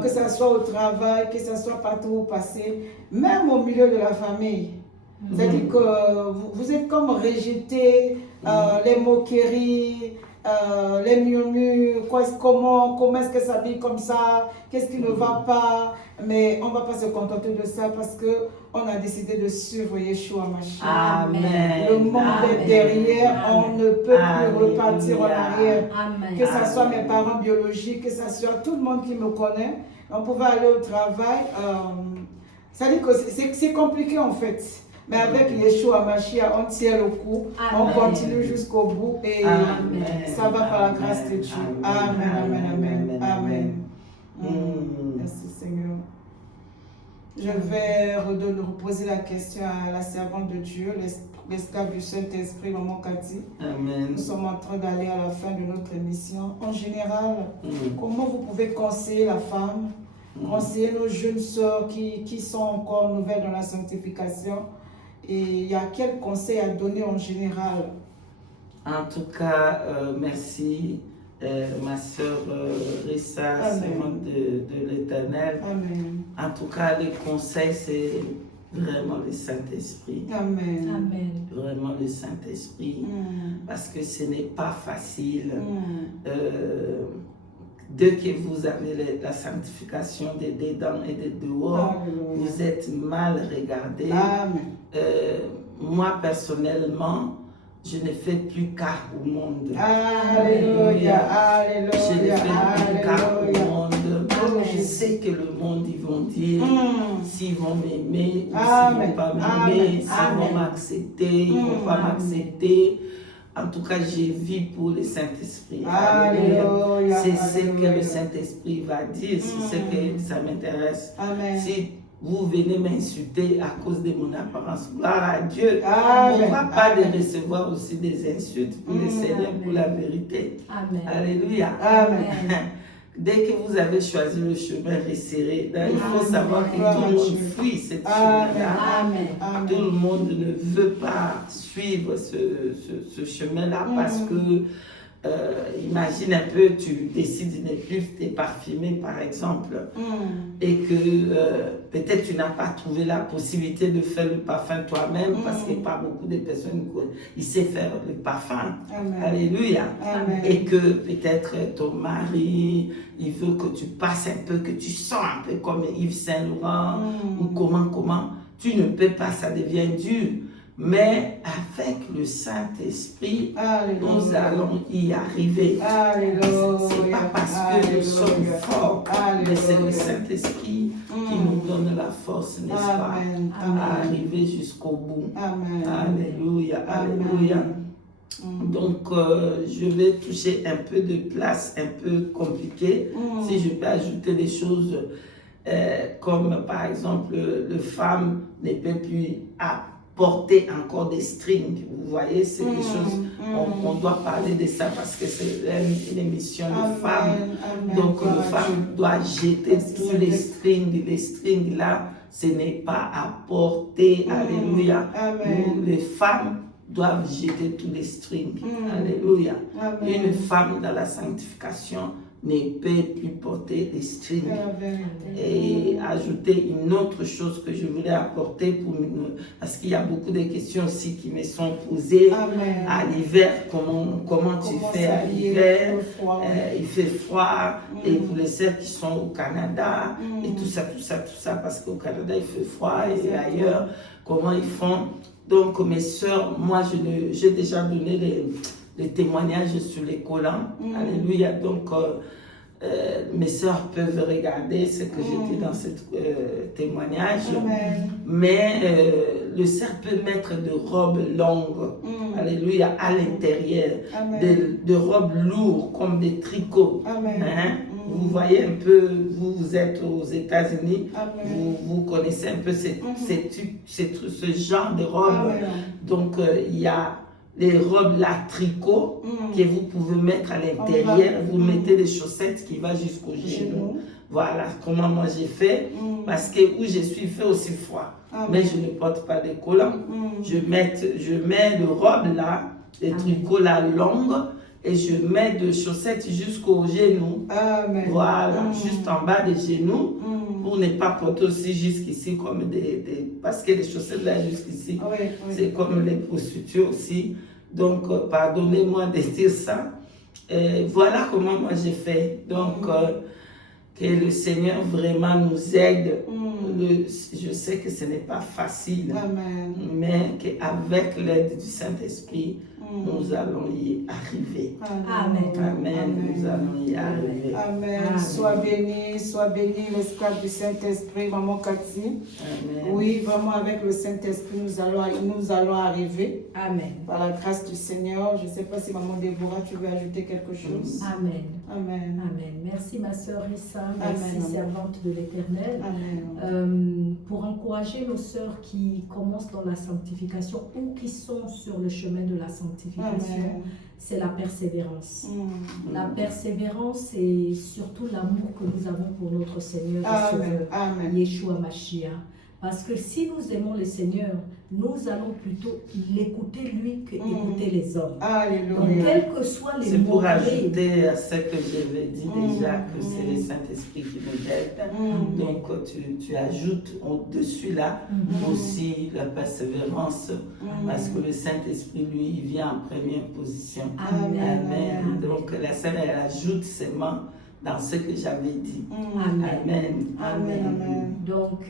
que ce soit au travail, que ce soit partout où vous passez, même au milieu de la famille. C'est-à-dire que vous êtes comme rejeté, les moqueries, les murmures, comment est-ce que ça vit comme ça, qu'est-ce qui ne va pas, mais on ne va pas se contenter de ça parce qu'on a décidé de suivre Yeshua Mashiach. Amen. Le monde est derrière, on ne peut plus repartir en arrière. Que ce soit mes parents biologiques, que ce soit tout le monde qui me connaît, on pouvait aller au travail. Ça dit que c'est compliqué en fait. Mais avec Yeshua Mashiach, on tient le coup, on continue jusqu'au bout et ça va par la grâce de Dieu. Amen. Merci Seigneur. Je vais reposer la question à la servante de Dieu, l'esclave du Saint-Esprit, Maman Cathy. Amen. Nous sommes en train d'aller à la fin de notre émission. En général, comment vous pouvez conseiller la femme, conseiller nos jeunes sœurs qui sont encore nouvelles dans la sanctification? Et il y a quel conseil à donner en général? En tout cas, merci ma sœur Rissa, servante de l'Éternel. Amen. En tout cas, le conseil, c'est vraiment le Saint-Esprit. Amen. Amen. Vraiment le Saint-Esprit. Parce que ce n'est pas facile. Dès que vous avez la sanctification des dedans et des dehors, vous êtes mal regardé. Moi, personnellement, je ne fais plus cas au monde. Alléluia, alléluia. Je ne fais plus cas au monde. Je sais que le monde, ils vont dire s'ils vont m'aimer, ou s'ils ne vont pas m'aimer, s'ils vont m'accepter, ils ne vont pas m'accepter. En tout cas, je vis pour le Saint-Esprit. C'est ce que le Saint-Esprit va dire, c'est ce que ça m'intéresse. Si vous venez m'insulter à cause de mon apparence, gloire à Dieu, on ne va pas de recevoir aussi des insultes pour le Seigneur, pour la vérité. Amen. Alléluia. Amen. Dès que vous avez choisi le chemin resserré, il faut savoir que tout le monde fuit cette chemin-là. Tout le monde ne veut pas suivre ce chemin-là parce que, imagine un peu, tu décides de ne plus te parfumer par exemple et que peut-être tu n'as pas trouvé la possibilité de faire le parfum toi-même parce que pas beaucoup de personnes ils savent faire le parfum. Alléluia. Et que peut-être ton mari il veut que tu passes un peu, que tu sens un peu comme Yves Saint Laurent ou comment tu ne peux pas, ça devient dur. Mais avec le Saint-Esprit, nous allons y arriver. Ce n'est pas parce que nous sommes forts, mais c'est le Saint-Esprit qui nous donne la force, n'est-ce pas, à arriver jusqu'au bout. Alléluia, alléluia. Donc, je vais toucher un peu de place, un peu compliquée. Si je peux ajouter des choses comme, par exemple, le femme ne peut plus porter encore des strings. Vous voyez, c'est des choses, on doit parler de ça parce que c'est une émission de femmes. Donc, la femme doit jeter tous les strings. Les strings là, ce n'est pas à porter. Alléluia. Nous, les femmes, doivent jeter tous les strings. Alléluia. Une femme dans la sanctification ne peut plus porter les strings. Et ajouter une autre chose que je voulais apporter parce qu'il y a beaucoup de questions aussi qui me sont posées. À l'hiver, comment tu fais à l'hiver? Il fait froid. Et pour les sœurs qui sont au Canada et tout ça, parce qu'au Canada il fait froid et ailleurs, comment ils font? Donc mes sœurs, moi j'ai déjà donné les témoignages sur les collants. Alléluia. Donc mes sœurs peuvent regarder ce que j'ai dit dans ce témoignage. Mais le sœur peut mettre de robes longues. Alléluia. À l'intérieur. De robes lourdes comme des tricots. Vous voyez un peu, vous êtes aux États-Unis, vous connaissez un peu ce genre de robes. Donc, il y a les robes là, tricot, que vous pouvez mettre à l'intérieur. Vous mettez des chaussettes qui vont jusqu'au genou. Voilà comment moi j'ai fait. Parce que où je suis, il fait aussi froid. Mais je ne porte pas de collants. Je mets le robe là, les tricots là longues. Et je mets des chaussettes jusqu'au genou. Voilà, juste en bas des genoux. Pour ne pas porter aussi jusqu'ici comme parce que les chaussettes là jusqu'ici, c'est comme les prostituées aussi. Donc, pardonnez-moi de dire ça. Voilà comment moi j'ai fait. Donc, que le Seigneur vraiment nous aide. Je sais que ce n'est pas facile, mais qu'avec l'aide du Saint-Esprit, nous allons y arriver. Amen. Nous allons y arriver. Amen. Sois béni, l'esclave du Saint-Esprit, Maman Cathy. Oui, vraiment avec le Saint-Esprit, nous allons arriver. Amen. Par la grâce du Seigneur. Je ne sais pas si Maman Déborah, tu veux ajouter quelque chose? Amen. Amen. Amen. Merci ma sœur Rissa, merci Amen. servante de l'Éternel. Amen. Pour encourager nos sœurs qui commencent dans la sanctification ou qui sont sur le chemin de la sanctification, Amen. c'est la persévérance. Mm. La persévérance et surtout l'amour que nous avons pour notre Seigneur et Amen. Sauveur, Amen. Yeshua Mashiach. Parce que si nous aimons le Seigneur, nous allons plutôt l'écouter lui que écouter les hommes. Donc, Alléluia. quels que soient les C'est pour mots ajouter à ce que j'avais dit déjà, que c'est Mm. le Saint-Esprit qui nous aide. Mm. Donc tu ajoutes au-dessus là aussi la persévérance, parce que le Saint-Esprit, lui, il vient en première position. Amen. Amen. Donc la sœur, elle ajoute seulement dans ce que j'avais dit. Amen. Amen. Amen. Amen. Donc,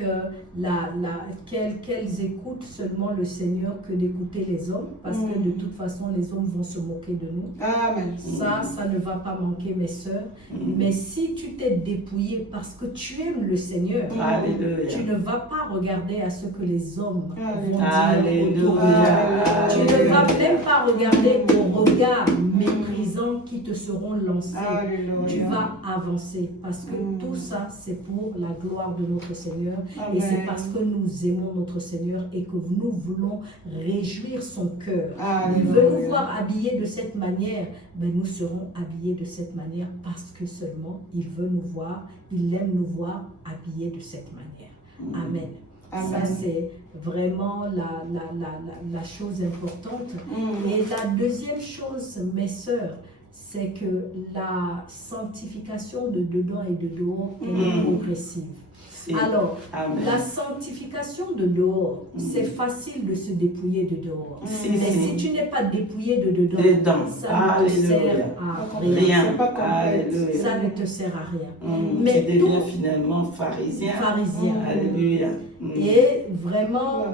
qu'elles écoutent seulement le Seigneur que d'écouter les hommes, parce que de toute façon, les hommes vont se moquer de nous. Amen. Ça ne va pas manquer, mes sœurs. Mais si tu t'es dépouillé parce que tu aimes le Seigneur, Alléluia. tu ne vas pas regarder à ce que les hommes vont dire Alléluia. autour de toi. Tu ne vas même pas regarder au regard méprisant qui te seront lancés. Alléluia. Tu vas avancer parce que tout ça, c'est pour la gloire de notre Seigneur. Amen. Et c'est parce que nous aimons notre Seigneur et que nous voulons réjouir son cœur. Il veut nous voir habillés de cette manière, mais nous serons habillés de cette manière parce que seulement il veut nous voir, il aime nous voir habillés de cette manière. Amen. Amen. Ça, c'est vraiment la chose importante. Et la deuxième chose, mes sœurs, c'est que la sanctification de dedans et de dehors est progressive. Si. Alors, Amen. la sanctification de dehors, c'est facile de se dépouiller de dehors. Si, Mais si. si tu n'es pas dépouillé de dedans, Dedans. ça ne te Alléluia. sert à rien. Rien. C'est pas complète. Alléluia. Ça ne te sert à rien. Mais Mais tu deviens tout- finalement pharisien. Pharisien. Alléluia. Et vraiment,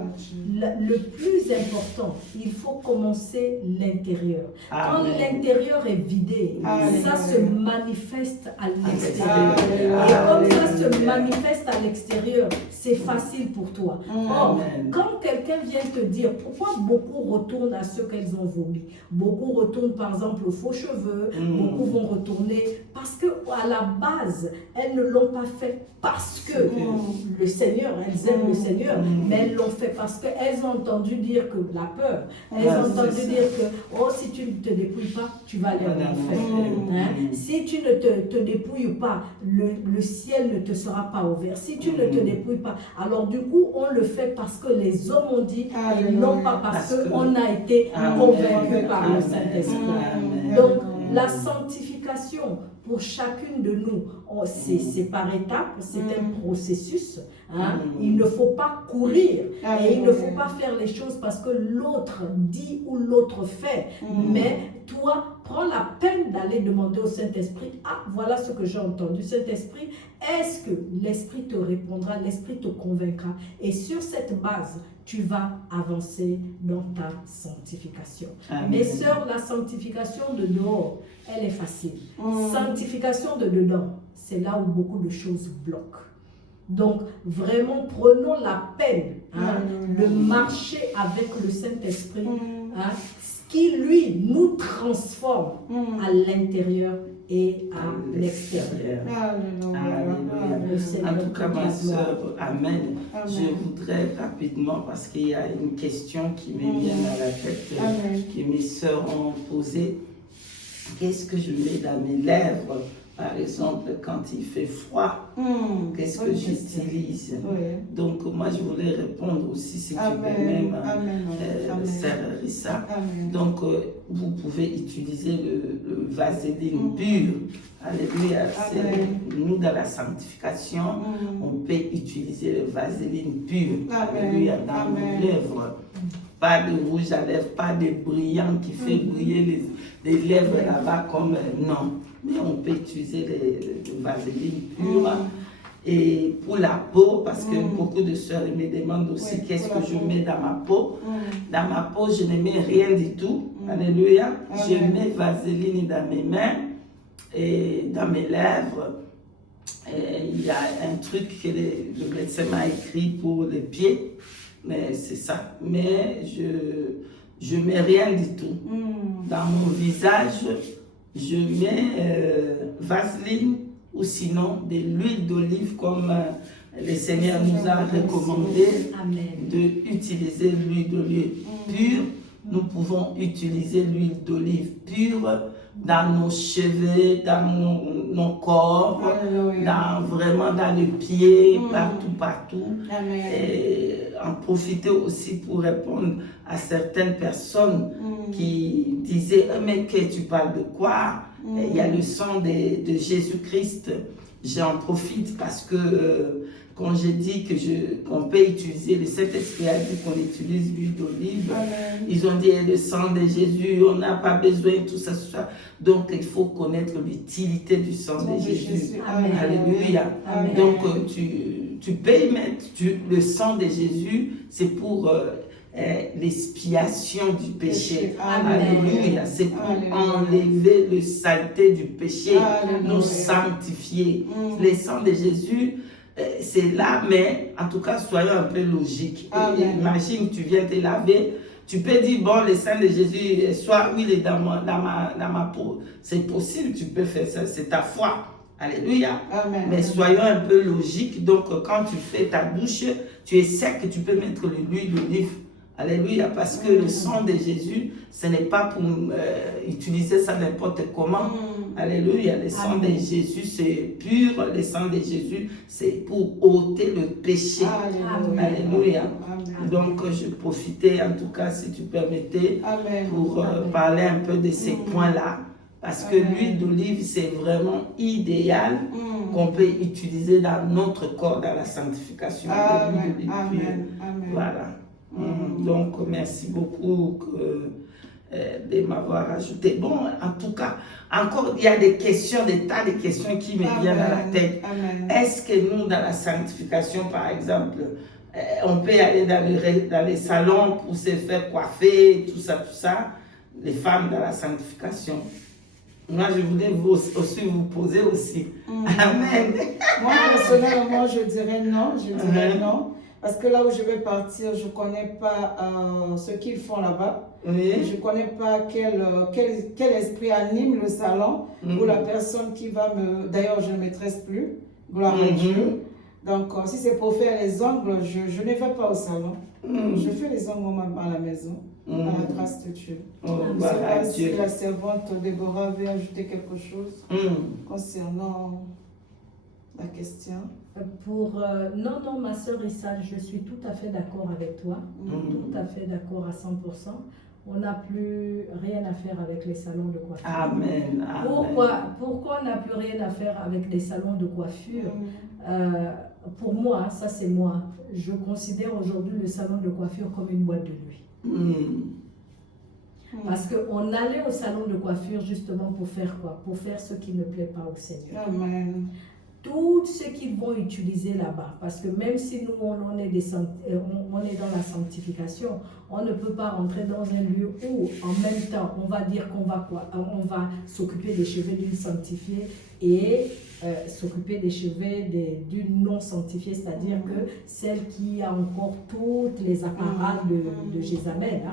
le plus important, il faut commencer l'intérieur. Quand Amen. l'intérieur est vidé, Amen. ça se manifeste à l'extérieur. Amen. Et comme ça se manifeste à l'extérieur, c'est facile pour toi. Or, Amen. quand quelqu'un vient te dire pourquoi beaucoup retournent à ce qu'elles ont vomi, beaucoup retournent par exemple aux faux cheveux, beaucoup vont retourner parce que à la base, elles ne l'ont pas fait parce que le Seigneur, elles aiment le Seigneur, mais elles l'ont fait parce qu'elles ont entendu dire que la peur, elles ont entendu dire que oh, si tu ne te dépouilles pas, tu vas aller en enfer. Hein? Si tu ne te dépouilles pas, le ciel ne te sera pas ouvert. Si tu ne te dépouilles pas, alors du coup, on le fait parce que les hommes ont dit et non pas parce qu'on a été convaincu par le Saint-Esprit. Amen. Donc, la sanctification pour chacune de nous, c'est par étapes, c'est un processus. Hein? Il ne faut pas courir et il ne faut pas faire les choses parce que l'autre dit ou l'autre fait. Mais toi, prends la peine d'aller demander au Saint-Esprit, ah, voilà ce que j'ai entendu. Saint-Esprit, est-ce que l'Esprit te répondra, l'Esprit te convaincra? Et sur cette base, tu vas avancer dans ta sanctification. Amen. Mes sœurs, la sanctification de dehors, elle est facile. Sanctification de dedans, c'est là où beaucoup de choses bloquent. Donc, vraiment, prenons la peine de marcher avec le Saint-Esprit, qui, lui, nous transforme à l'intérieur et à l'extérieur. En tout cas, ma soeur, Amen. Je voudrais rapidement, parce qu'il y a une question qui me vient à la tête, que mes soeurs ont posée. Qu'est-ce que je mets dans mes lèvres, par exemple, quand il fait froid? Qu'est-ce que j'utilise? Donc, moi, je voulais répondre aussi, si tu permets, sœur Rissa. Donc, vous pouvez utiliser le vaseline pur. Alléluia. Nous, dans la sanctification, on peut utiliser le vaseline pur. Alléluia. Dans nos lèvres. Pas de rouge à lèvres, pas de brillant qui fait briller les lèvres là-bas comme non. Mais on peut utiliser le vaseline pur. Et pour la peau, parce que beaucoup de sœurs me demandent aussi qu'est-ce que je mets dans ma peau. Dans ma peau, je ne mets rien du tout. Alléluia. Je mets vaseline dans mes mains et dans mes lèvres. Et il y a un truc que le médecin m'a écrit pour les pieds. Mais c'est ça. Mais je ne mets rien du tout. Dans mon visage, je mets vaseline ou sinon de l'huile d'olive comme le Seigneur nous a recommandé d'utiliser l'huile d'olive pure. Nous pouvons utiliser l'huile d'olive pure dans nos cheveux, dans nos corps, vraiment dans les pieds, partout. Et en profiter aussi pour répondre à certaines personnes qui disaient « Mais que tu parles de quoi ?» Il y a le sang de Jésus-Christ. J'en profite parce que quand j'ai dit qu'on peut utiliser, le Saint-Esprit a dit qu'on utilise l'huile d'olive. Ils ont dit le sang de Jésus, on n'a pas besoin, tout ça. Donc il faut connaître l'utilité du sang de Jésus. Amen. Alléluia. Amen. Donc tu peux y mettre le sang de Jésus, c'est pour l'expiation du péché. Alléluia. C'est pour enlever le saleté du péché, nous sanctifier. Le sang de Jésus, c'est là, mais en tout cas, soyons un peu logiques. Imagine, tu viens te laver, tu peux dire, bon, le sang de Jésus, soit il est dans ma peau. C'est possible, tu peux faire ça, c'est ta foi. Alléluia. Mais soyons un peu logiques. Donc, quand tu fais ta douche, tu es sec, tu peux mettre l'huile d'olive. Alléluia, parce que le sang de Jésus, ce n'est pas pour utiliser ça n'importe comment. Alléluia, le sang de Jésus, c'est pur. Le sang de Jésus, c'est pour ôter le péché. Alléluia. Donc, je profitais, en tout cas, si tu permettais, pour parler un peu de ces points-là. Parce que l'huile d'olive, c'est vraiment idéal qu'on peut utiliser dans notre corps, dans la sanctification. Voilà. Donc, merci beaucoup de m'avoir ajouté. Bon, en tout cas, encore, il y a des questions, des tas de questions qui me viennent à la tête. Est-ce que nous, dans la sanctification, par exemple, on peut aller dans les salons pour se faire coiffer, tout ça, les femmes dans la sanctification? Moi, je voulais aussi vous poser aussi. Amen. Moi, personnellement, je dirais non. Non. Parce que là où je vais partir, je ne connais pas ce qu'ils font là-bas. Je ne connais pas quel esprit anime le salon ou la personne qui va me... D'ailleurs, je ne maîtrise plus. Gloire à Dieu. Donc, si c'est pour faire les ongles, je ne vais pas au salon. Je fais les ongles moi-même à la maison, à la grâce de Dieu. Je ne sais pas si la servante Déborah veut ajouter quelque chose concernant la question. Non, ma sœur Issa, je suis tout à fait d'accord avec toi, tout à fait d'accord à 100%. On n'a plus rien à faire avec les salons de coiffure. Amen. Pourquoi on n'a plus rien à faire avec les salons de coiffure? Pour moi, ça c'est moi, je considère aujourd'hui le salon de coiffure comme une boîte de nuit. Parce qu'on allait au salon de coiffure justement pour faire quoi? Pour faire ce qui ne plaît pas au Seigneur. Amen. Tout ce qu'ils vont utiliser là-bas, parce que même si nous on est dans la sanctification, on ne peut pas rentrer dans un lieu où en même temps on va dire qu'on va quoi? On va s'occuper des cheveux d'une sanctifiée et s'occuper des cheveux d'une non sanctifiée, c'est-à-dire que celle qui a encore toutes les apparats de Jézabel,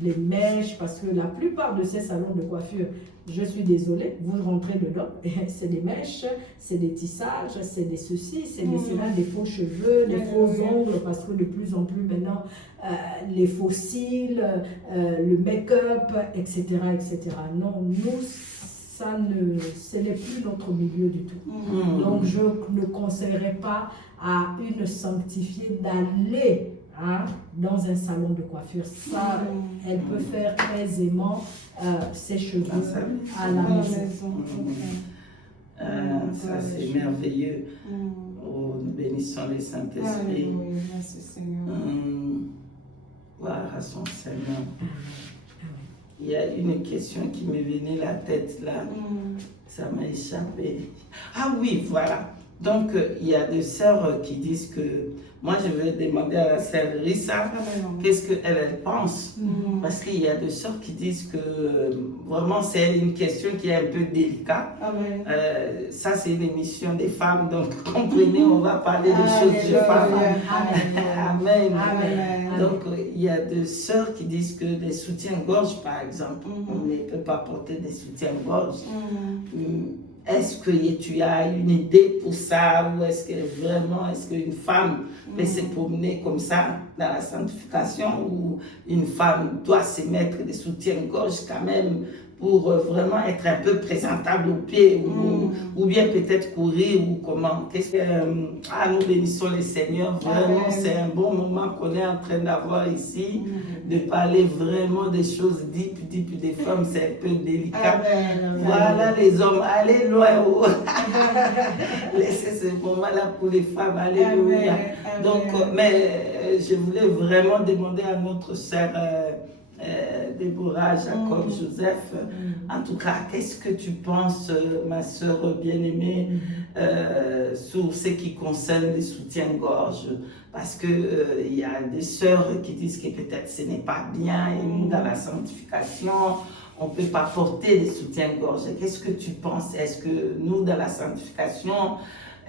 les mèches, parce que la plupart de ces salons de coiffure, je suis désolée, vous rentrez dedans, c'est des mèches, c'est des tissages, c'est des ceci, c'est des cela, des faux cheveux, des faux ongles, parce que de plus en plus maintenant, les faux cils, le make-up, etc., etc. Non, nous, ce n'est plus notre milieu du tout. Donc, je ne conseillerais pas à une sanctifiée d'aller dans un salon de coiffure. Ça, elle peut faire aisément ses cheveux à la maison. Ça, c'est merveilleux. Oh, nous bénissons le Saint-Esprit. Merci Seigneur. Gloire à son Seigneur. Il y a une question qui me venait à la tête là. Ça m'a échappé. Ah oui, voilà. Donc, il y a des sœurs qui disent que, moi je vais demander à la sœur Rissa, qu'est-ce qu'elle pense. Parce qu'il y a des sœurs qui disent que vraiment c'est une question qui est un peu délicate. Ça c'est une émission des femmes, donc comprenez, on va parler des choses de femmes. Amen. Donc il y a des sœurs qui disent que des soutiens-gorge par exemple, on ne peut pas porter des soutiens-gorge. Est-ce que tu as une idée pour ça, ou est-ce que vraiment, est-ce qu'une femme peut se promener comme ça dans la sanctification, ou une femme doit se mettre des soutiens-gorge quand même pour vraiment être un peu présentable au pied, ou bien peut-être courir, ou comment? Nous bénissons le Seigneur, vraiment c'est un bon moment qu'on est en train d'avoir ici, de parler vraiment des choses deep des femmes, c'est un peu délicat. Voilà les hommes, allez loin. Laissez ce moment-là pour les femmes, alléluia. Donc, mais je voulais vraiment demander à notre sœur Déborah, Jacob, Joseph, en tout cas, qu'est-ce que tu penses, ma sœur bien-aimée, sur ce qui concerne les soutiens-gorge? Parce que il y a des sœurs qui disent que peut-être ce n'est pas bien, et nous, dans la sanctification, on ne peut pas porter des soutiens-gorge. Qu'est-ce que tu penses? Est-ce que nous, dans la sanctification,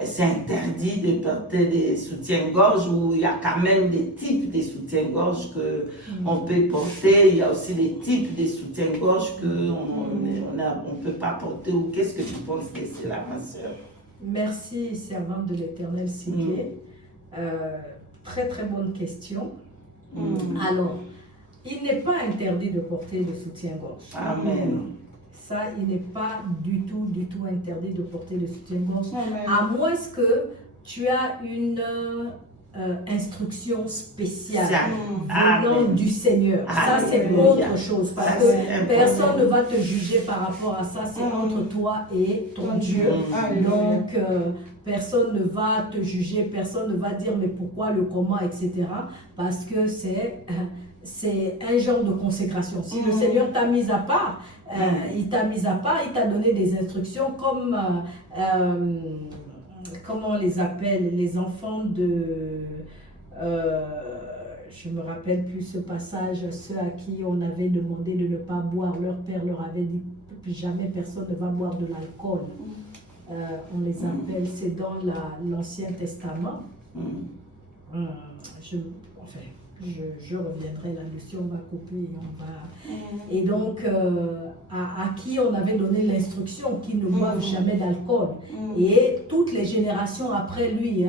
c'est interdit de porter des soutiens-gorge, ou il y a quand même des types de soutiens-gorge qu'on peut porter? Il y a aussi des types de soutiens-gorge qu'on ne peut pas porter. Ou qu'est-ce que tu penses de cela, ma soeur? Merci, servante de l'Éternel Siglé. Très très bonne question. Alors, il n'est pas interdit de porter le soutien-gorge. Amen. Ça, il n'est pas du tout interdit de porter le soutien-gorge. À moins que tu as une instruction spéciale venant du Seigneur. Ça, c'est autre chose. Parce que personne ne va te juger par rapport à ça. C'est entre toi et ton Dieu. Donc, personne ne va te juger. Personne ne va dire mais pourquoi, le comment, etc. Parce que c'est un genre de consécration. Si le Seigneur t'a mis à part, il t'a mis à part, il t'a donné des instructions comme, comment on les appelle, les enfants de... je ne me rappelle plus ce passage, ceux à qui on avait demandé de ne pas boire, leur père leur avait dit jamais personne ne va boire de l'alcool. On les appelle, c'est dans l'Ancien Testament. Je reviendrai là-dessus, on va couper et on va... Et donc, à qui on avait donné l'instruction qu'ils ne boivent jamais d'alcool. Et toutes les générations après lui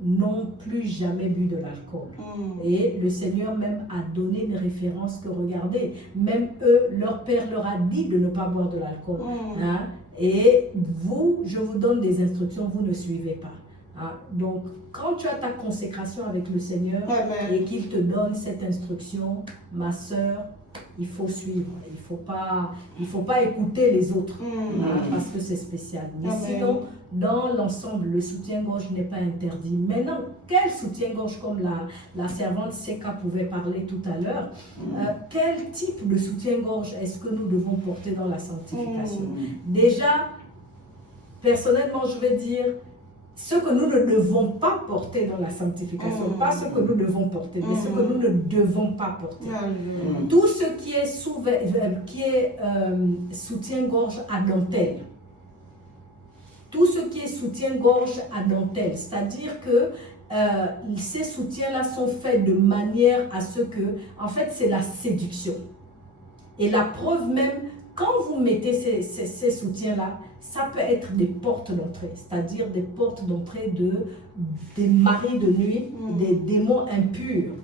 n'ont plus jamais bu de l'alcool. Et le Seigneur même a donné des références que, regardez, même eux, leur père leur a dit de ne pas boire de l'alcool. Et vous, je vous donne des instructions, vous ne suivez pas. Donc, quand tu as ta consécration avec le Seigneur et qu'il te donne cette instruction, ma sœur, il faut suivre. Il faut pas écouter les autres parce que c'est spécial. Mais sinon, dans l'ensemble, le soutien-gorge n'est pas interdit. Maintenant, quel soutien-gorge, comme la servante Seka pouvait parler tout à l'heure, quel type de soutien-gorge est-ce que nous devons porter dans la sanctification? Déjà, personnellement, je vais dire, ce que nous ne devons pas porter dans la sanctification, pas ce que nous devons porter, mais ce que nous ne devons pas porter. Tout ce qui est, soutien-gorge à dentelle, tout ce qui est soutien-gorge à dentelle, c'est-à-dire que ces soutiens-là sont faits de manière à ce que, en fait, c'est la séduction. Et la preuve même, quand vous mettez ces soutiens-là, ça peut être des portes d'entrée, c'est-à-dire des portes d'entrée des maris de nuit, des démons impurs,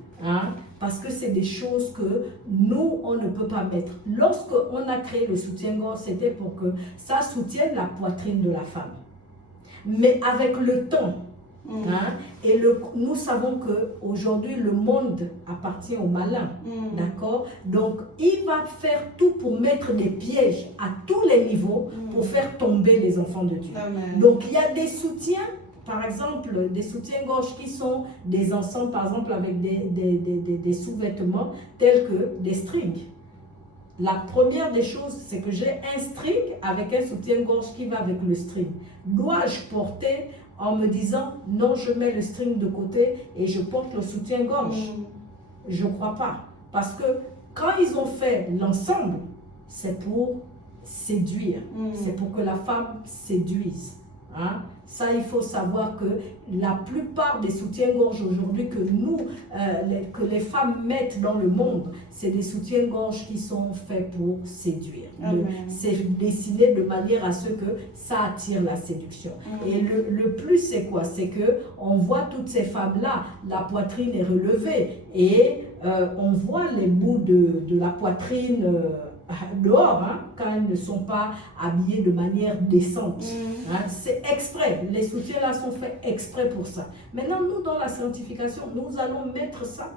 parce que c'est des choses que nous, on ne peut pas mettre. Lorsqu'on a créé le soutien-gorge, c'était pour que ça soutienne la poitrine de la femme. Mais avec le temps, nous savons qu'aujourd'hui, le monde appartient aux malins, d'accord? Donc, il va faire tout pour mettre des pièges à tous les niveaux pour faire tomber les enfants de Dieu. Donc, il y a des soutiens, par exemple, des soutiens-gorge qui sont des ensembles, par exemple, avec des sous-vêtements tels que des strings. La première des choses, c'est que j'ai un string avec un soutien-gorge qui va avec le string. Dois-je porter en me disant non, je mets le string de côté et je porte le soutien-gorge. Je ne crois pas. Parce que quand ils ont fait l'ensemble, c'est pour séduire. C'est pour que la femme séduise. Hein? Ça, il faut savoir que la plupart des soutiens-gorge aujourd'hui que nous, que les femmes mettent dans le monde, c'est des soutiens-gorge qui sont faits pour séduire. C'est dessiné de manière à ce que ça attire la séduction. Et le plus, c'est quoi? C'est que on voit toutes ces femmes-là, la poitrine est relevée et on voit les bouts de la poitrine dehors, hein, quand elles ne sont pas habillées de manière décente. Hein, c'est exprès. Les soutiens-là sont faits exprès pour ça. Maintenant, nous, dans la sanctification, nous allons mettre ça,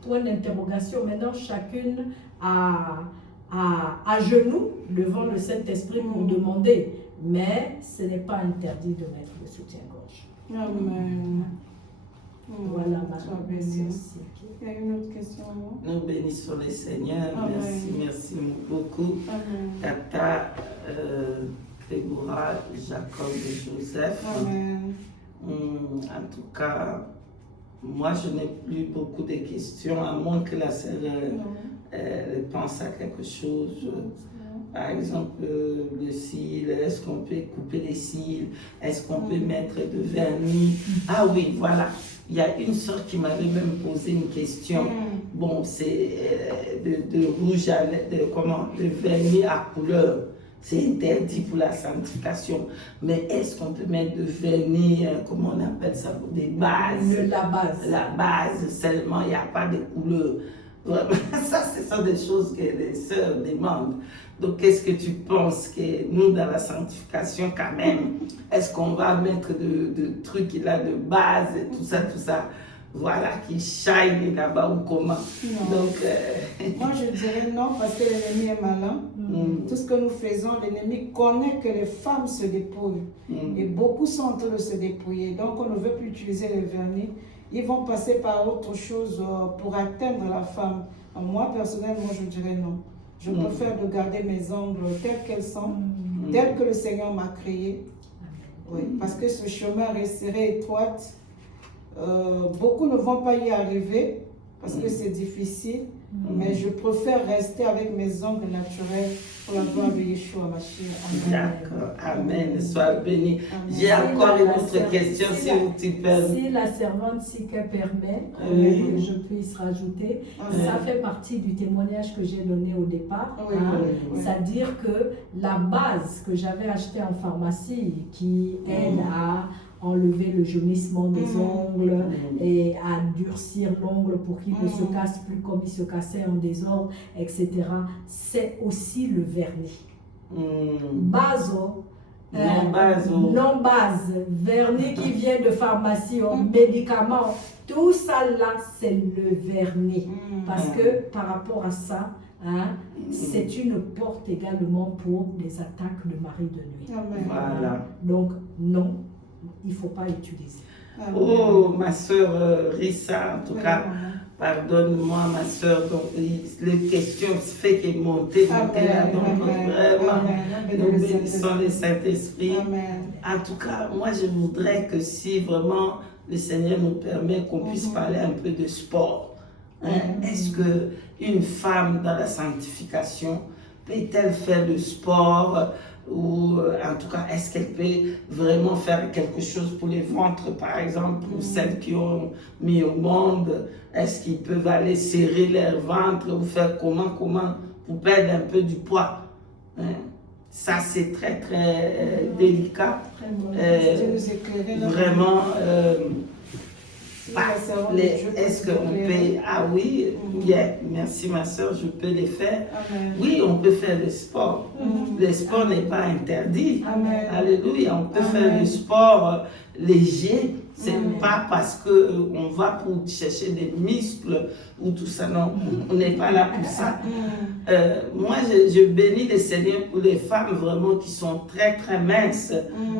point d'interrogation, maintenant, chacune à genoux devant le Saint-Esprit pour demander. Mais ce n'est pas interdit de mettre le soutien-gorge. Amen. Voilà, madame. Merci. Il y a une autre question? Nous bénissons le Seigneur. Amen. Merci beaucoup. Amen. Tata Déborah, Jacob et Joseph. Amen. En tout cas, moi je n'ai plus beaucoup de questions, à moins que la sœur pense à quelque chose. Par exemple, le cil, est-ce qu'on peut couper les cils? Est-ce qu'on peut mettre de vernis? Ah oui, voilà. Il y a une sœur qui m'avait même posé une question. Bon, c'est de rouge à de vernis à couleur. C'est interdit pour la sanctification. Mais est-ce qu'on peut mettre de vernis, comment on appelle ça, des bases? La base. La base seulement, il n'y a pas de couleur. Ça, ce sont des choses que les sœurs demandent. Donc, qu'est-ce que tu penses que nous, dans la sanctification, quand même, est-ce qu'on va mettre de trucs là, de base, et tout ça, voilà, qui shine là-bas ou comment? Non. Donc, moi, je dirais non, parce que l'ennemi est malin. Tout ce que nous faisons, l'ennemi connaît que les femmes se dépouillent. Et beaucoup sont en train de se dépouiller. Donc, on ne veut plus utiliser les vernis. Ils vont passer par autre chose pour atteindre la femme. Moi, personnellement, je dirais non. Je préfère de garder mes ongles tels qu'elles sont, tels que le Seigneur m'a créé. Oui, parce que ce chemin resterait étroit. Beaucoup ne vont pas y arriver parce que c'est difficile. Mais je préfère rester avec mes ongles naturels pour la gloire de Yeshua Mashiach. D'accord, amen, sois béni. J'ai encore une autre question, si tu permets. Si la servante, si qu'elle permet que je puisse rajouter, ça fait partie du témoignage que j'ai donné au départ. C'est-à-dire que la base que j'avais achetée en pharmacie, qui aide à enlever le jaunissement des ongles et à durcir l'ongle pour qu'il ne se casse plus comme il se cassait en désordre, etc. C'est aussi le vernis. Baso, non base, vernis qui vient de pharmacie, médicaments, tout ça là, c'est le vernis. Parce que par rapport à ça, c'est une porte également pour les attaques de mari de nuit. Voilà. Donc non, il ne faut pas utiliser. Oh, ma soeur Rissa, en tout cas, pardonne-moi, ma soeur, donc les questions fait que monter là, donc vraiment, nous bénissons le Saint-Esprit. En tout cas, moi je voudrais que si vraiment le Seigneur nous permet qu'on puisse parler un peu de sport. Est-ce qu'une femme dans la sanctification peut-elle faire le sport? Ou en tout cas, est-ce qu'elle peut vraiment faire quelque chose pour les ventres, par exemple, pour celles qui ont mis au monde? Est-ce qu'ils peuvent aller serrer leur ventre ou faire comment pour perdre un peu du poids? Ça, c'est très, très délicat. Vraiment, est-ce qu'on peut... Ah oui, merci ma soeur, je peux les faire. Oui, on peut faire le sport. Le sport n'est pas interdit. Alléluia, on peut faire le sport léger. C'est pas parce qu'on va pour chercher des muscles ou tout ça, non. On n'est pas là pour ça. Moi, je bénis le Seigneur pour les femmes vraiment qui sont très, très minces.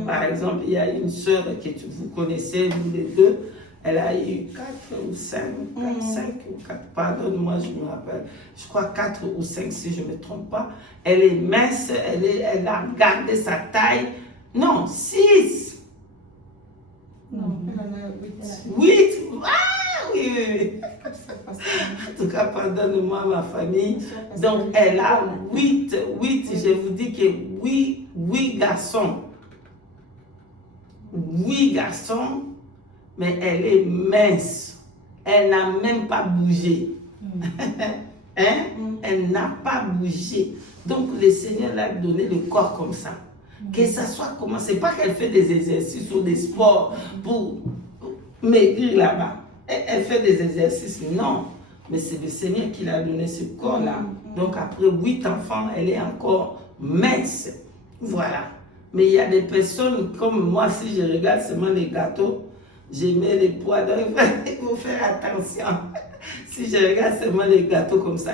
Par exemple, il y a une sœur que vous connaissez, vous les deux. Elle a eu 4 ou 5, 5 ou 4, pardonne-moi, je me rappelle, je crois 4 ou 5 si je ne me trompe pas. Elle est mince, elle a gardé sa taille. Non, 6. Non, elle en a 8. 8? Ah oui, oui, oui. En tout cas, pardonne-moi ma famille. Donc, elle a 8. Je vous dis que 8 garçons. 8 garçons, mais elle est mince. Elle n'a même pas bougé. Hein? Elle n'a pas bougé. Donc, le Seigneur l'a donné le corps comme ça. Que ça soit comment, c'est pas qu'elle fait des exercices ou des sports pour maigrir là-bas. Elle fait des exercices, non. Mais c'est le Seigneur qui l'a donné ce corps-là. Donc après 8 enfants, elle est encore mince. Voilà. Mais il y a des personnes comme moi, si je regarde seulement les gâteaux, je mets les poids, donc il faut faire attention. Si je regarde seulement les gâteaux comme ça,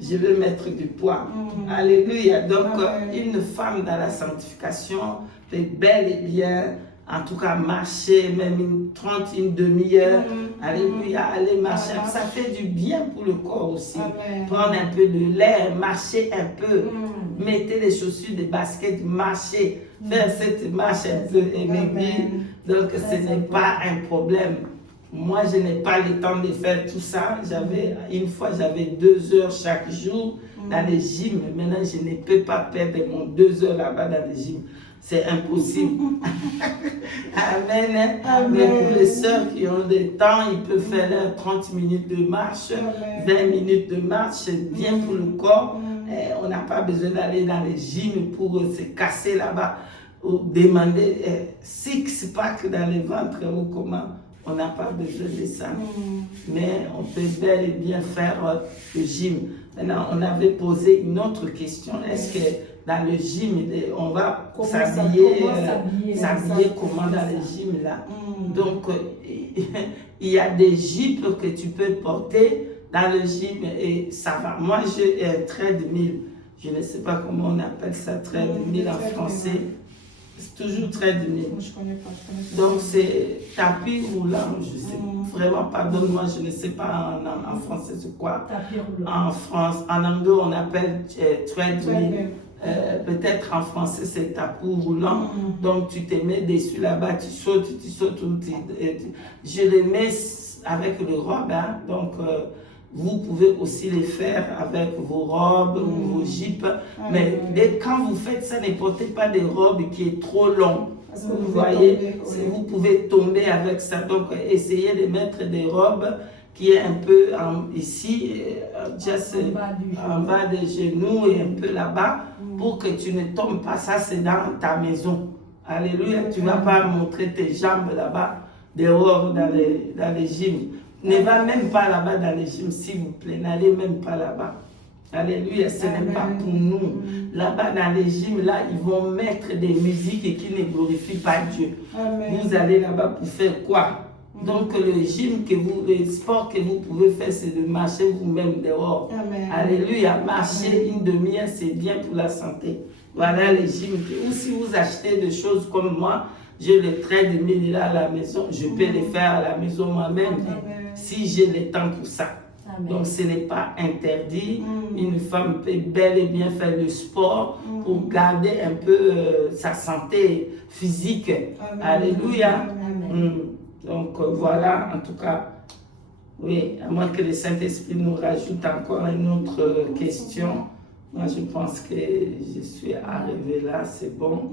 je vais mettre du poids. Alléluia. Donc, une femme dans la sanctification peut bel et bien, en tout cas, marcher même une demi-heure. Alléluia. Aller marcher. Ça fait du bien pour le corps aussi. Prendre un peu de l'air, marcher un peu. Mettez les chaussures, des baskets, marcher. Faire cette marche un peu maigrir. Donc, ce n'est pas un problème. Moi, je n'ai pas le temps de faire tout ça. Une fois, j'avais 2 heures chaque jour dans les gyms. Maintenant, je ne peux pas perdre mon 2 heures là-bas dans les gyms. C'est impossible. Amen. Mais pour les sœurs qui ont des temps, ils peuvent faire leurs 30 minutes de marche, 20 minutes de marche. C'est bien pour le corps. On n'a pas besoin d'aller dans les gyms pour se casser là-bas ou demander six-pack dans les ventres ou comment. On n'a pas besoin de ça. Mais on peut bel et bien faire le gym. Maintenant, on avait posé une autre question. Est-ce que dans le gym, on va s'habiller comment dans le gym là? Donc, il y a des jupes que tu peux porter dans le gym et ça va. Moi, j'ai un treadmill. Je ne sais pas comment on appelle ça, treadmill en français. C'est toujours treadmill. Je connais pas. Donc c'est tapis roulant, je sais vraiment, pardonne-moi, je ne sais pas en français c'est quoi. Tapis roulant. En anglais on appelle treadmill. Peut-être en français c'est tapis roulant. Donc tu te mets dessus là-bas, tu sautes. Je les mets avec le robe, hein. Donc vous pouvez aussi les faire avec vos robes ou vos jupes. Mais quand vous faites ça, ne portez pas des robes qui est trop longues. Vous voyez, vous pouvez tomber avec ça. Donc, essayez de mettre des robes qui est un peu ici, juste en bas des genoux et un peu là-bas, pour que tu ne tombes pas. Ça, c'est dans ta maison. Alléluia. Tu ne vas pas montrer tes jambes là-bas, dehors dans les gyms. Ne va même pas là-bas dans les gyms, s'il vous plaît. N'allez même pas là-bas. Alléluia, ce n'est pas pour nous. Là-bas dans les gyms, là, ils vont mettre des musiques qui ne glorifient pas Dieu. Vous allez là-bas pour faire quoi? Donc le gym, le sport que vous pouvez faire, c'est de marcher vous-même dehors. Alléluia, marcher une demi-heure, c'est bien pour la santé. Voilà les gyms. Ou si vous achetez des choses comme moi, j'ai le treadmill là à la maison, je peux les faire à la maison moi-même si j'ai le temps pour ça. Donc ce n'est pas interdit. Une femme peut bel et bien faire le sport pour garder un peu sa santé physique. Alléluia. Donc voilà, en tout cas, oui, à moins que le Saint-Esprit nous rajoute encore une autre question. Moi je pense que je suis arrivée là, c'est bon.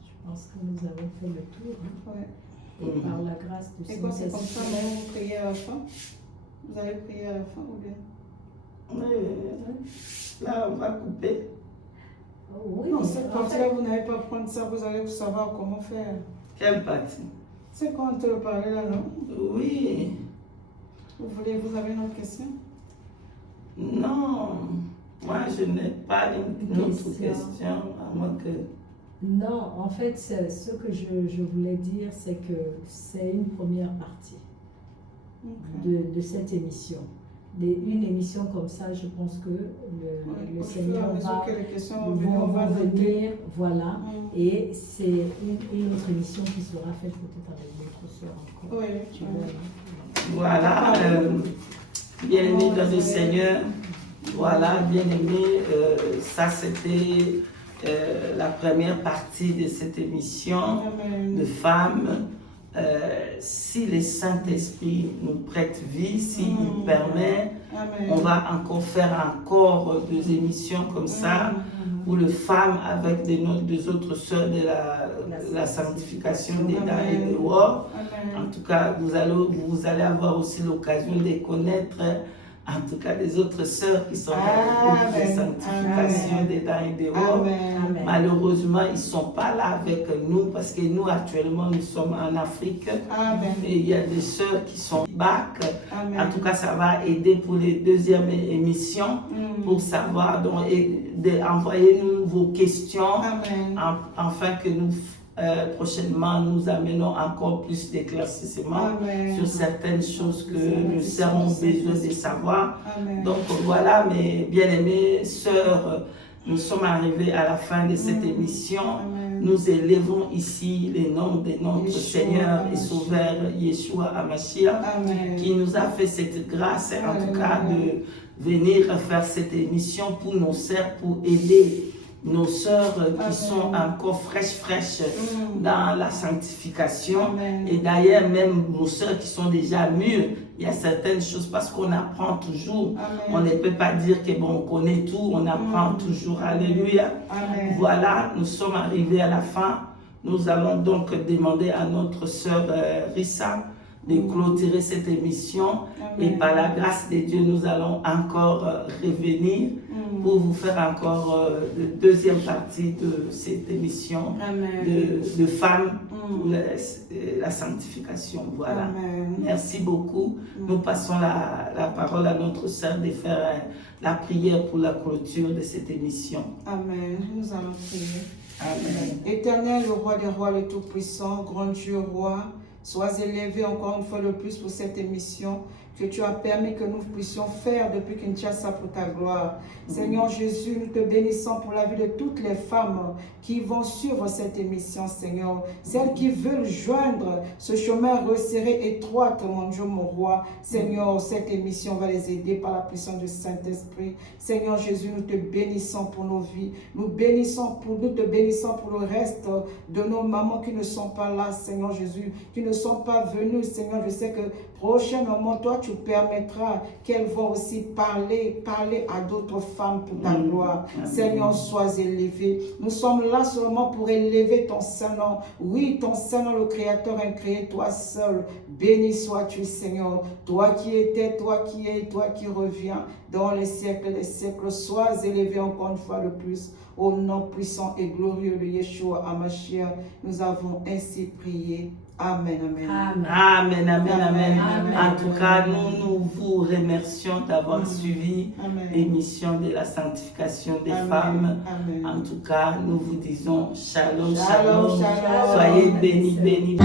Je pense que nous avons fait le tour. Et par la grâce du Saint-Esprit. Et quand c'est comme ça, même vous priez à la fin? Vous allez prier à la fin ou bien? Là, on va couper. Oui, non, cette partie-là, vous n'allez pas prendre ça, vous allez savoir comment faire. Quelle partie? C'est quand on te parlait là, non? Oui. Vous avez une autre question? Non. Moi, je n'ai pas une autre question, à moins que... Non, en fait, ce que je voulais dire, c'est que c'est une première partie de cette émission. Une émission comme ça, je pense que le Seigneur va venir, voilà, et c'est une autre émission qui sera faite peut-être avec d'autres sœurs encore. Oui. Voilà, bien-aimés dans le Seigneur, voilà, bien-aimés, ça c'était la première partie de cette émission Amen. de femmes. Si le Saint-Esprit nous prête vie, s'il nous permet, Amen. on va encore faire encore 2 émissions comme ça, où les femmes avec des autres sœurs de la sanctification des dents et des rois. En tout cas, vous allez avoir aussi l'occasion de connaître, en tout cas, des autres sœurs qui sont dans la sanctification des dents et des rois. Malheureusement, ils ne sont pas là avec nous parce que nous, actuellement, nous sommes en Afrique. Amen. Et il y a des sœurs qui sont back. Amen. En tout cas, ça va aider pour les 2e émissions pour savoir. Donc, envoyez-nous vos questions afin que nous, prochainement, nous amenons encore plus d'éclaircissements sur certaines choses que nous avons besoin de savoir. Amen. Donc, voilà, mes bien-aimées sœurs, nous sommes arrivés à la fin de cette émission. Nous élevons ici le nom de notre Seigneur et Sauveur Yeshua Hamashiach, qui nous a fait cette grâce, en tout cas, de venir faire cette émission pour nos sœurs, pour aider nos sœurs qui sont encore fraîches dans la sanctification. Et d'ailleurs, même nos sœurs qui sont déjà mûres, il y a certaines choses parce qu'on apprend toujours. On ne peut pas dire que bon, on connaît tout, on apprend toujours. Alléluia. Voilà, nous sommes arrivés à la fin. Nous allons donc demander à notre sœur Rissa de clôturer cette émission. Et par la grâce de Dieu, nous allons encore revenir pour vous faire encore la 2e partie de cette émission de femmes pour la sanctification. Voilà. Merci beaucoup. Nous passons la parole à notre sœur de faire la prière pour la clôture de cette émission. Amen. Nous allons prier. Amen. Éternel, le roi des rois, le tout-puissant, grand Dieu roi, sois élevé encore une fois de plus pour cette émission que tu as permis que nous puissions faire depuis Kinshasa pour ta gloire. Seigneur Jésus, nous te bénissons pour la vie de toutes les femmes qui vont suivre cette émission, Seigneur. Celles qui veulent joindre ce chemin resserré, étroit, mon Dieu, mon roi. Seigneur, cette émission va les aider par la puissance du Saint-Esprit. Seigneur Jésus, nous te bénissons pour nos vies. Nous te bénissons pour le reste de nos mamans qui ne sont pas là, Seigneur Jésus, qui ne sont pas venues, Seigneur. Je sais que prochainement, toi, tu permettras qu'elles vont aussi parler à d'autres femmes pour ta gloire. Seigneur, sois élevé. Nous sommes là seulement pour élever ton Saint-Nom. Oui, ton Saint-Nom, le Créateur incréé, toi seul. Béni sois-tu, Seigneur. Toi qui étais, toi qui es, toi qui reviens dans les siècles des siècles. Sois élevé encore une fois de plus. Au nom puissant et glorieux de Yeshua Hamashiach, nous avons ainsi prié. Amen, amen. Amen, amen, amen. En tout cas, nous vous remercions d'avoir suivi l'émission de la sanctification des femmes. En tout cas, nous vous disons shalom, shalom. Soyez bénis, bénis.